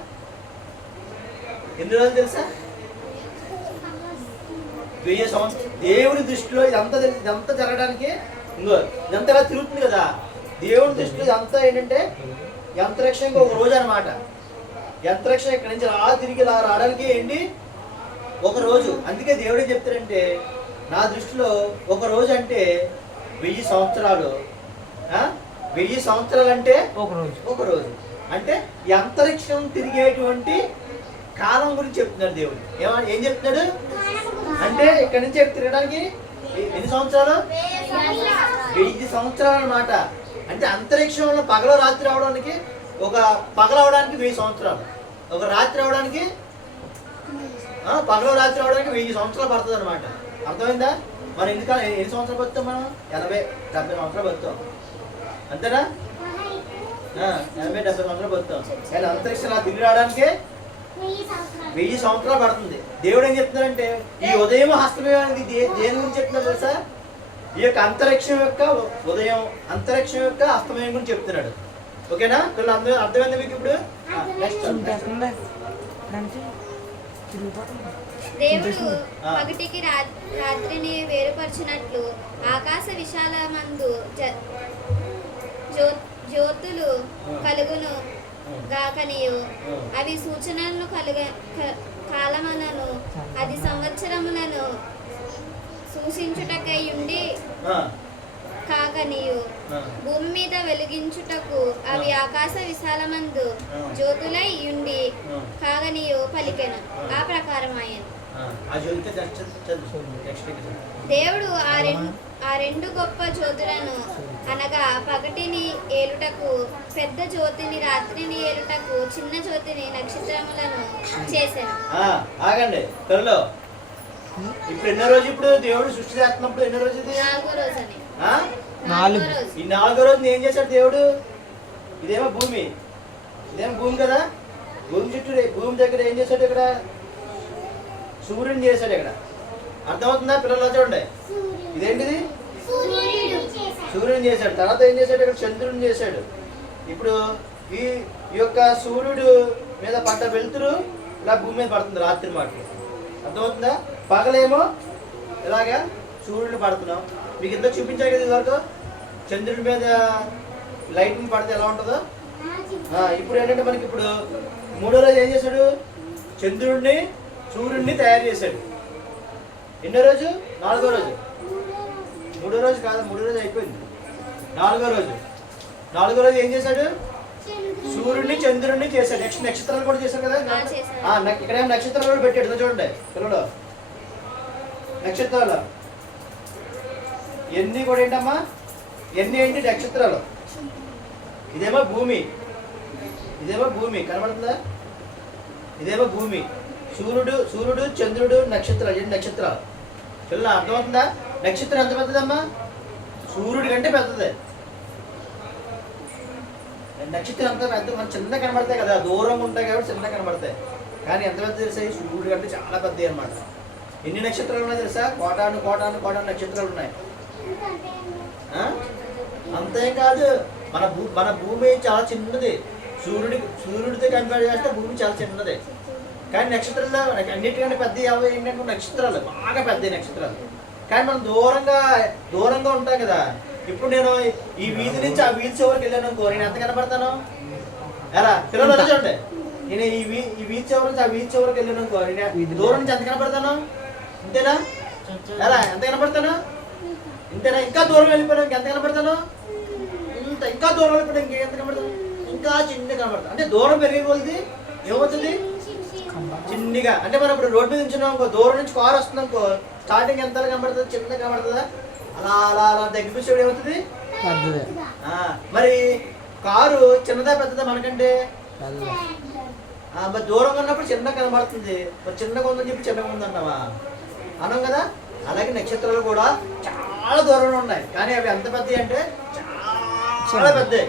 1000 సంవత్సరం. దేవుని దృష్టిలో ఇదంతా జరగడానికి ఇదంతా ఇలా తిరుగుతుంది కదా. దేవుని దృష్టిలో ఇదంతా ఏంటంటే అంతరిక్షంగా ఒక రోజు అనమాట. అంతరిక్షం ఇక్కడ నుంచి తిరిగి ఇలా రావడానికి ఏంటి? ఒక రోజు. అందుకే దేవుడు ఏం చెప్తారంటే, నా దృష్టిలో ఒక రోజు అంటే 1000 సంవత్సరాలు. 1000 సంవత్సరాలు అంటే ఒక రోజు. ఒక రోజు. అంటే ఈ అంతరిక్షం తిరిగేటువంటి కాలం గురించి చెప్తున్నాడు దేవుడు. ఏం చెప్తున్నాడు అంటే ఇక్కడ నుంచి తిరగడానికి ఎన్ని సంవత్సరాలు? 1000 సంవత్సరాలు అన్నమాట. అంటే అంతరిక్షంలో పగల రాత్రి అవడానికి పగల అవడానికి 1000 సంవత్సరాలు, ఒక రాత్రి అవడానికి పగల రాత్రి అవడానికి 1000 సంవత్సరాలు పడుతుంది అనమాట. అర్థమైందా? మరి ఎన్ని సంవత్సరాలు బతుకుతాం మనం? 80-70 సంవత్సరాలు బతుకుతాం, అంతేనా? 80-70 సంవత్సరాలు బతుకుతాం. కానీ అంతరిక్షంలో తిరిగి రావడానికి 1000 సంవత్సరాలు పడుతుంది. దేవుడు ఏం చెప్తున్నారంటే ఈ ఉదయం హస్తమయం అనేది దేని గురించి చెప్తున్నారు తెలుసా? ఈ యొక్క అంతరిక్షం యొక్క ఉదయం, అంతరిక్షం యొక్క అస్తమయం గురించి చెప్తున్నాడు. ఓకేనా? అర్థమైంది మీకు ఇప్పుడు? నెక్స్ట్ దేవుడు పగటికి రాత్రిని వేరుపరిచినట్లు ఆకాశ విశాలమందు జ్యోతులు కలుగును గాకనియు అవి సూచనలను కాలములను అది సంవత్సరములను సూచించుటకై ఉండి కాకనియు భూమి మీద వెలిగించుటకు అవి ఆకాశ విశాలమందు జ్యోతులై ఉండి కాగనియు పలికెను. ఆ ప్రకారం ఆయను దేవుడు ఆ రెండు గొప్ప జ్యోతులను అనగా పగటిని ఏలుటకు పెద్ద జ్యోతిని, రాత్రిని ఏలుటకు చిన్న జ్యోతిని, నక్షత్రములను చేశాను. ఆగండి త్వరలో. ఇప్పుడు ఎన్నో రోజు? ఇప్పుడు దేవుడు సృష్టి చేస్తున్నప్పుడు ఎన్నో రోజు? 4వ రోజు అని. 4. ఈ 4వ రోజు ఏం చేశాడు దేవుడు? ఇదేమో భూమి, ఇదేమో భూమి కదా. భూమి చుట్టూ, భూమి దగ్గర ఏం చేశాడు? ఇక్కడ సూర్యుని చేశాడు. ఇక్కడ అర్థమవుతుందా పిల్లలు? చూడండి, ఇదేంటిది? సూర్యుని చేశాడు. తర్వాత ఏం చేశాడు? ఇక్కడ చంద్రుని చేశాడు. ఇప్పుడు ఈ యొక్క సూర్యుడు మీద పడ్డ వెలుతురు ఇలా భూమి మీద పడుతుంది రాత్రి మాటలు. అర్థమవుతుందా? పగలేమో ఇలాగా సూర్యుడిని పడుతున్నాం. మీకు ఇంత చూపించాలి కదా ఇదివరకు, చంద్రుడి మీద లైటింగ్ పడితే ఎలా ఉంటుందో. ఇప్పుడు ఏంటంటే మనకి ఇప్పుడు 3వ రోజు ఏం చేశాడు? చంద్రుడిని, సూర్యుడిని తయారు చేశాడు. ఎన్నో రోజు? 4వ రోజు. 3వ రోజు కాదు, 3వ రోజు అయిపోయింది. 4వ రోజు. 4వ రోజు ఏం చేశాడు? సూర్యుడిని, చంద్రుడిని చేశాడు. నెక్స్ట్ నక్షత్రాలు కూడా చేశాడు కదా. ఇక్కడ ఏమో నక్షత్రాలు కూడా పెట్టాడు. చూడండి పిల్లలు, నక్షత్రాలు ఎన్ని కూడా ఏంటమ్మా? ఎన్ని ఏంటి? నక్షత్రాలు. ఇదేమో భూమి, ఇదేమో భూమి కనబడుతుందా? ఇదేమో భూమి. సూర్యుడు, చంద్రుడు, నక్షత్రాలు. ఎన్ని నక్షత్రాలు పిల్లలు? అర్థమవుతుందా? నక్షత్రం ఎంత పెద్దదమ్మా? సూర్యుడి కంటే పెద్దదే నక్షత్రం. అంత పెద్ద, మన చిన్న కనబడతాయి కదా, దూరంగా ఉంటాయి కాబట్టి చిన్న కనబడతాయి. కానీ ఎంత పెద్ద తెలుసాయి? సూర్యుడి కంటే చాలా పెద్దవి అనమాట. ఎన్ని నక్షత్రాలు ఉన్నాయి తెలుసా? కోటాను నక్షత్రాలు ఉన్నాయి. అంతేం కాదు, మన భూమి చాలా చిన్నది. సూర్యుడితో కంపేర్ చేస్తే భూమి చాలా చిన్నది. కానీ నక్షత్రాలు అన్నిటికంటే పెద్ద ఏంటంటే నక్షత్రాలు బాగా పెద్ద నక్షత్రాలు. కానీ మనం దూరంగా ఉంటాం కదా. ఇప్పుడు నేను ఈ వీధి నుంచి ఆ వీధి చివరికి వెళ్ళాను అనుకో, నేను ఎంత కనబడతాను? ఎలా పిల్లలు చూడండి, నేను ఈ వీధి చివరి నుంచి ఆ వీధి చివరికి వెళ్ళాను అనుకో, నేను దూరం నుంచి ఎంత కనబడతాను? ఇంతేనా? ఎలా ఎంత కనబడతాను? ఇంతేనా? ఇంకా దూరం వెళ్ళిపోయినా ఇంకెంత కనబడతాను? ఇంకా దూరం వెళ్ళిపోయినా ఇంకెంత కనబడతాను? ఇంకా చిన్న కనబడతాను. అంటే దూరం పెరిగే కొలిది ఏమవుతుంది? చిన్నగా. అంటే మనం ఇప్పుడు రోడ్డు మీద నుంచున్నాం అనుకో, దూరం నుంచి కారు వస్తుంది అనుకో, స్టార్టింగ్ ఎంత కనబడుతుంది? చిన్నగా కనబడుతుందా? అలా దగ్గర నుంచి ఏమవుతుంది? మరి కారు చిన్నదా పెద్దదా మనకంటే? మరి దూరంగా ఉన్నప్పుడు చిన్నగా కనబడుతుంది. మరి చిన్నగా ఉందని చెప్పి చిన్నగా ఉందన్నావా? అనం కదా. అలాగే నక్షత్రాలు కూడా చాలా దూరంలో ఉన్నాయి, కానీ అవి ఎంత పెద్దవి అంటే చాలా పెద్దవి,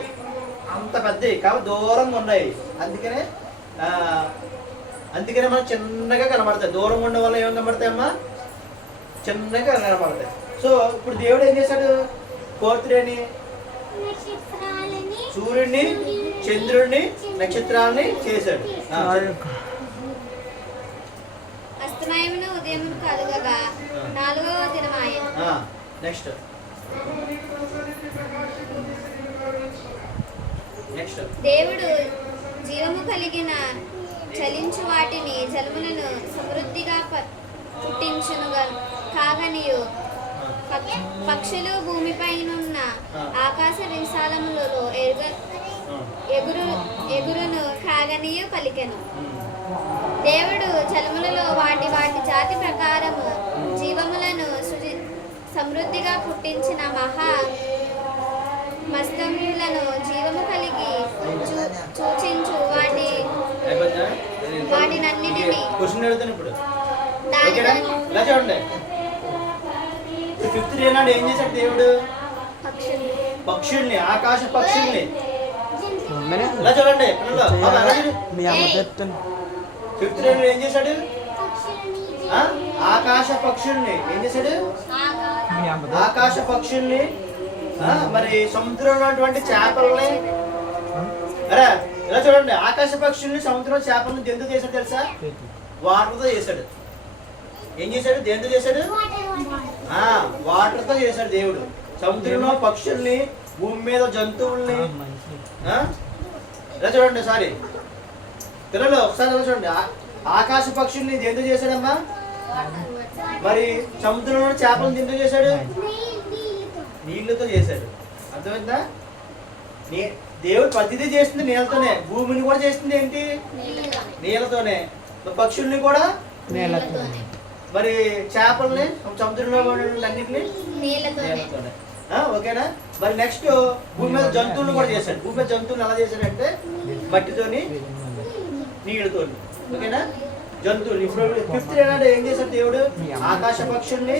అంత పెద్దవి కాబట్టి దూరంగా ఉన్నాయి. అందుకనే మనం చిన్నగా కనబడతాయి. దూరంగా ఉండడం వల్ల ఏం కనబడతాయి అమ్మా? చిన్నగా కనబడతాయి. సో ఇప్పుడు దేవుడు ఏం చేశాడు? 4th డేని సూర్యుడిని, చంద్రుడిని, నక్షత్రాలని చేశాడు. అస్తమయమును ఉదయమును కలుగగా 4వ దినమాయెను. నెక్స్ట్ దేవుడు జీవము కలిగిన చలించు వాటిని, జలములను సమృద్ధిగా పుట్టించును కాగనియు పక్షులు భూమిపైనున్న ఆకాశ విశాలములలో ఎగురును కాగనియు పలికెను. దేవుడు జలములలో వాటి వాటి జాతి ప్రకారము జీవములను సమృద్ధిగా పుట్టించిన మహా మస్తములను జీవము కలిగి సూచించు వాటినన్నిటినీ క్వశ్చన్ అడుగుతాను ఇప్పుడు. ఇలా చూడండి, ఫిఫ్త్ డే నాడు ఏం చేశాడు దేవుడు? పక్షుల్ని, ఆకాశ పక్షుల్ని. ఇలా చూడండి ఫిఫ్త్ డే నాడు ఏం చేశాడు? ఆకాశ పక్షుల్ని ఏం చేశాడు? ఆకాశ పక్షుల్ని, మరి సముద్రంలో ఉన్నటువంటి చేపల్ని. అరే ఇలా చూడండి, ఆకాశ పక్షుల్ని, సముద్రంలో చేపల్ని దేంతో చేశాడు తెలుసా? వాటర్తో చేశాడు. ఏం చేశాడు? దేంతో చేశాడు? వాటర్తో చేశాడు దేవుడు. సముద్రంలో పక్షుల్ని, భూమి మీద జంతువుల్ని. ఇలా చూడండి సారీ పిల్లలు ఒకసారి ఇలా చూడండి, ఆకాశ పక్షుల్ని దేంతో చేశాడమ్మా? మరి సముద్రంలో చేపలను దేంతో చేశాడు? నీళ్ళతో చేశాడు. అర్థమైందా? దేవుడు ప్రతిదీ చేస్తుంది నీళ్ళతోనే. భూమిని కూడా చేస్తుంది ఏంటి? నీళ్ళతోనే. పక్షుల్ని కూడా నీళ్ళతోనే. మరి చేపల్ని, సముద్రంలో అన్నింటినీ నీళ్ళతోనే. ఓకేనా? మరి నెక్స్ట్ భూమి మీద జంతువులను కూడా చేశాడు. భూమి మీద జంతువులు ఎలా చేశాడంటే మట్టితోని, నీళ్ళతోని. ఓకేనా? జంతువులు. ఇప్పుడు ఫిఫ్త్ డే నాడు ఏం చేశాడు దేవుడు? ఆకాశ పక్షుల్ని,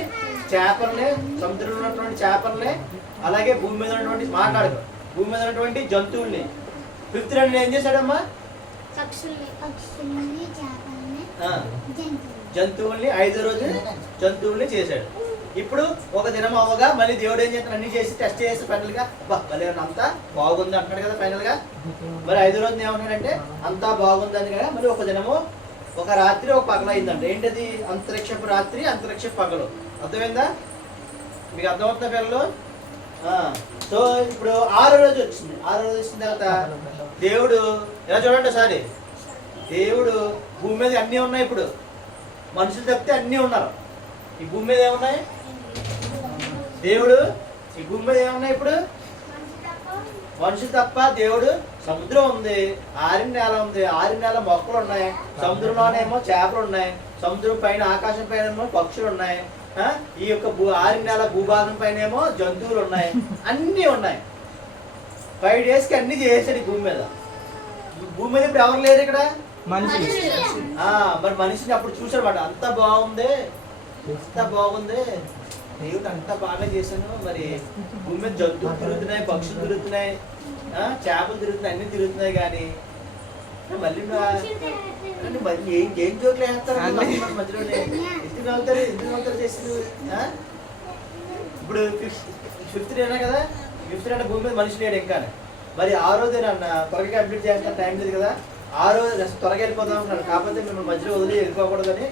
చేపల్ని, సముద్రంలో ఉన్నటువంటి చేపల్ని, అలాగే భూమి మీద ఉన్నటువంటి మాట్లాడు భూమి మీద ఉన్నటువంటి జంతువుల్ని. ఫిఫ్త్ డే నాడు ఏం చేశాడమ్మా? జంతువుల్ని 5వ రోజు జంతువుల్ని చేశాడు. ఇప్పుడు ఒక దినం అవ్వగా మళ్ళీ దేవుడు ఏం చేస్తాడు? అన్ని చేసి టెస్ట్ చేసి ఫైనల్ గా మళ్ళీ అంతా బాగుంది అంటున్నాడు కదా ఫైనల్ గా. మరి 5వ రోజు ఏమంటాడంటే అంతా బాగుంది అని కదా. మరి ఒక దినము, ఒక రాత్రి, ఒక పగలు అయిందంట. ఏంటది? అంతరిక్షపు రాత్రి, అంతరిక్షపు పగలు. అర్థమైందా? మీకు అర్థమవుతుందా పిల్లలు? సో ఇప్పుడు 6వ రోజు వచ్చింది. 6వ రోజు వచ్చిన తర్వాత దేవుడు ఎలా చూడండి ఒకసారి, దేవుడు భూమి మీద అన్నీ ఉన్నాయి. ఇప్పుడు మనుషులు తప్పితే అన్నీ ఉన్నారు ఈ భూమి మీద. ఏమున్నాయి? దేవుడు ఈ భూమి మీద ఏమున్నాయి? ఇప్పుడు మనుషులు తప్ప. దేవుడు సముద్రం ఉంది, ఆరిన నేల ఉంది, ఆరిన నేల మొక్కలు ఉన్నాయి, సముద్రంలోనేమో చేపలు ఉన్నాయి, సముద్రం పైన ఆకాశం పైన ఏమో పక్షులు ఉన్నాయి, ఈ యొక్క ఆరిన నేల భూభాగం పైన ఏమో జంతువులు ఉన్నాయి, అన్నీ ఉన్నాయి. 5 days కి అన్ని చేసాడు ఈ భూమి మీద. భూమి మీద ఇప్పుడు ఎవరు లేరు ఇక్కడ? మనిషి. మరి మనిషిని అప్పుడు చూసాడు, అంత బాగుంది, అంత బాగుంది, దేవుడు అంతా బాగా చేశాను. మరి భూమి మీద జంతువులు తిరుగుతున్నాయి, పక్షులు తిరుగుతున్నాయి, చేపలు తిరుగుతున్నాయి, అన్ని తిరుగుతున్నాయి. కానీ మళ్ళీ ఏం జోకులు వేస్తారు మధ్యలోనే? ఎందుకు అవుతారు చేసింది? ఇప్పుడు ఫిఫ్త్ డేనా కదా, ఫిఫ్త్ డే భూమి మీద మనిషి లేడు ఇంకా. మరి 6వ డే అన్న త్వరగా కంప్లీట్ చేస్తాను, టైం లేదు కదా. 6వ త్వరగా వెళ్ళిపోదాం అంటున్నాడు. కాకపోతే మిమ్మల్ని మధ్యలో వదిలి వెళ్ళిపోకూడదని.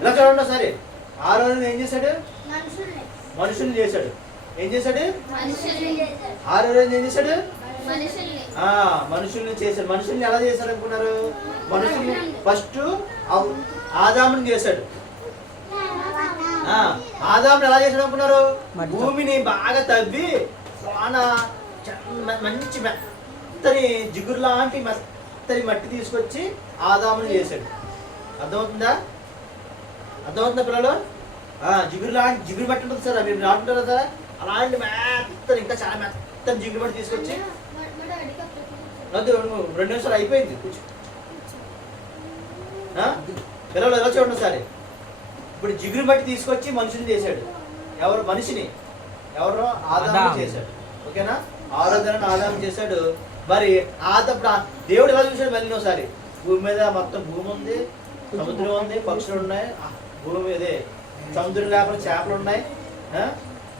ఇలా చూడండి సరే. 6వ రోజు ఏం చేశాడు? మనుషుల్ని చేశాడు. ఏం చేశాడు? 6వ రోజు ఏం చేశాడు? మనుషుల్ని చేశాడు. మనుషుల్ని ఎలా చేశాడు అనుకున్నారు? మనుషుల్ని ఫస్ట్ ఆదాముని చేశాడు. ఆదాముని ఎలా చేశాడు అనుకున్నారు? భూమిని బాగా తవ్వి మంచి మెత్తని జిగురు లాంటి మెత్తని మట్టి తీసుకొచ్చి ఆదాముని చేశాడు. అర్థమవుతుందా పిల్లలు? జిగురు మట్టి ఉంటుంది సార్, మీరు రాకుంటారు కదా, అలాంటి మెత్తని, ఇంకా చాలా మెత్తని జిగురు మట్టి తీసుకొచ్చి 2 నిమిషాలు అయిపోయింది. పిల్లలు ఎలా చూడండి సరే. ఇప్పుడు జిగురు మట్టి తీసుకొచ్చి మనుషుని చేశాడు. ఎవరు? మనిషిని. ఎవరు? ఆదాము చేశాడు. ఓకేనా? 6వ దినాన ఆదాము చేశాడు. మరి దేవుడు ఎలా చూశాడు? మళ్ళీ ఒకసారి భూమి మీద మొత్తం భూమి ఉంది, సముద్రం ఉంది, పక్షులు ఉన్నాయి, భూమి మీదే సముద్రం లేకపోతే చేపలు ఉన్నాయి,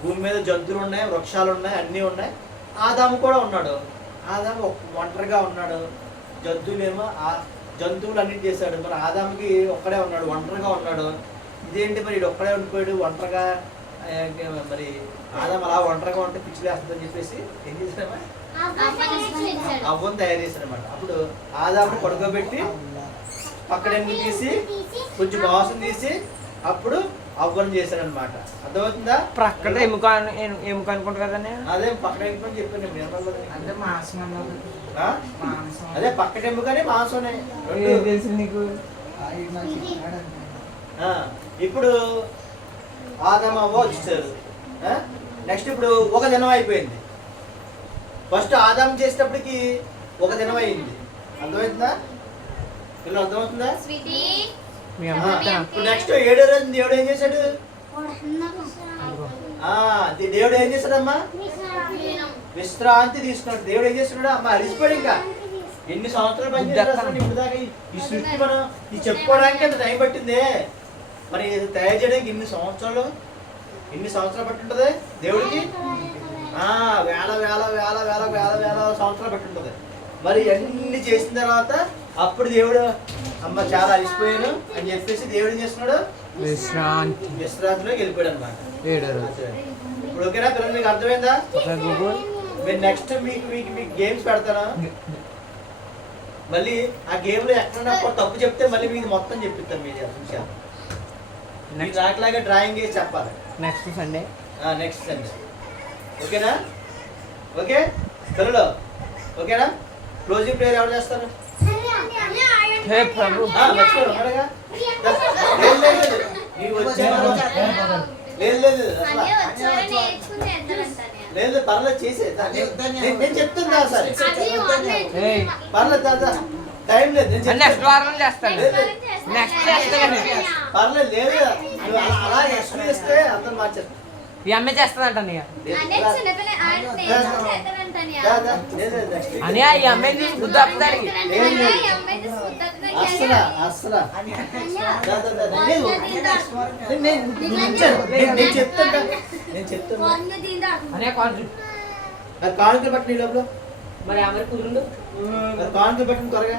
భూమి మీద జంతువులు ఉన్నాయి, వృక్షాలు ఉన్నాయి, అన్నీ ఉన్నాయి. ఆదాము కూడా ఉన్నాడు. ఆదాము ఒంటరిగా ఉన్నాడు. జంతువులు అన్నిటి చేశాడు. మరి ఆదాముకి ఒక్కడే ఉన్నాడు, ఒంటరిగా ఉన్నాడు. ఇదేంటి మరి ఇది ఒక్కడే ఉండిపోయాడు ఒంటరిగా? మరి ఆదాము అలా ఒంటరిగా ఉంటే పిచ్చిలేస్తుందని చెప్పేసి ఏం చేశాడమ్మా? అవ్వను తయారు చేశాడనమాట. అప్పుడు ఆదాముని పడుకోబెట్టి పక్కడెందుకు తీసి కొంచెం వాసన తీసి అప్పుడు ఆహ్వానం చేశాడు అనమాట. అర్థమవుతుందా? ప్రక్కన ఎముక ఎముక అనుకుంటా కదనే. అదే పక్కన ఎముకని చెప్పాను నేను, వినపడలేదు నీకు? అంటే మాంసం అన్నావు. ఆ? మాంసం. అదే పక్కన ఎముకనే మాంసనే రెండు. ఏం తెలుసు నీకు? ఆ, ఇప్పుడు ఆదాము అవ్వ వచ్చేసారు. నెక్స్ట్ ఇప్పుడు ఒక దినం అయిపోయింది. ఫస్ట్ ఆదాము చేసేటప్పటికి ఒక దినం అయింది. అర్థమవుతుందా? పిల్లలు అర్థమవుతుందా? స్వీటీ మీ అమ్మ చెప్తాను. ఇప్పుడు నెక్స్ట్ 7వ రోజు దేవుడు ఏం చేశాడు? దేవుడు ఏం చేశాడమ్మా? విశ్రాంతి తీసుకున్నాడు. దేవుడు ఏం చేస్తున్నాడు? అమ్మ అలిసిపోయాడు. ఇంకా ఎన్ని సంవత్సరాలు పనిచేస్తాడు ఇప్పుడు దాకా ఈ సృష్టి మనం ఇది చెప్పుకోవడానికి అంత టైం పట్టిందే. మరి ఇది తయారు చేయడానికి ఎన్ని సంవత్సరాలు పట్టుంటది దేవుడికి? వేల వేల వేల వేల వేల వేల సంవత్సరాలు పట్టుంటది. మరి అన్ని చేసిన తర్వాత అప్పుడు దేవుడు అమ్మ చాలా అలిసిపోయాను అని చెప్పేసి దేవుడు ఏం చేస్తున్నాడు? విశ్రాంతిలోకి వెళ్ళిపోయాడు అనమాట. ఇప్పుడు ఓకేనా పిల్లలు? మీకు అర్థమైందా? మీరు నెక్స్ట్ మీకు గేమ్స్ పెడతాను. మళ్ళీ ఆ గేమ్ లో ఎక్కడన్నా తప్పు చెప్తే మళ్ళీ మీకు మొత్తం చెప్పిస్తాను. మీరు విషయాలు నాకులాగా డ్రాయింగ్ వేసి చెప్పాలి. Next Sunday. నెక్స్ట్ సండే ఓకేనా? ఓకే పిల్లలు ఓకేనా? క్లోజింగ్ ప్రేయర్ ఎవరు చేస్తారు? హే ప్రభు. మర్చిపోయారు ఉన్నాడుగా? లేదు పర్లేదు చేసే నేను చెప్తున్నా సరే పర్లేదు టైం లేదు. నెక్స్ట్ వారం చేస్తాను. నెక్స్ట్ చేస్తాను. పర్లేదు లేదు అలా ఎక్స్ప్లెయిన్ చేస్తే అతను మార్చారు. ఈ అమ్మాయి చేస్తుందంట అని ఈ అమ్మాయి బుద్ధి వస్తుంది. అసలు అసలు నేను చెప్తాను అనే కాన్సెప్ట్ మరి కానుకలు పట్టిన లోపల మరి అమ్మాయి కుదురుండు. మరి కానుకలు పట్టిన త్వరగా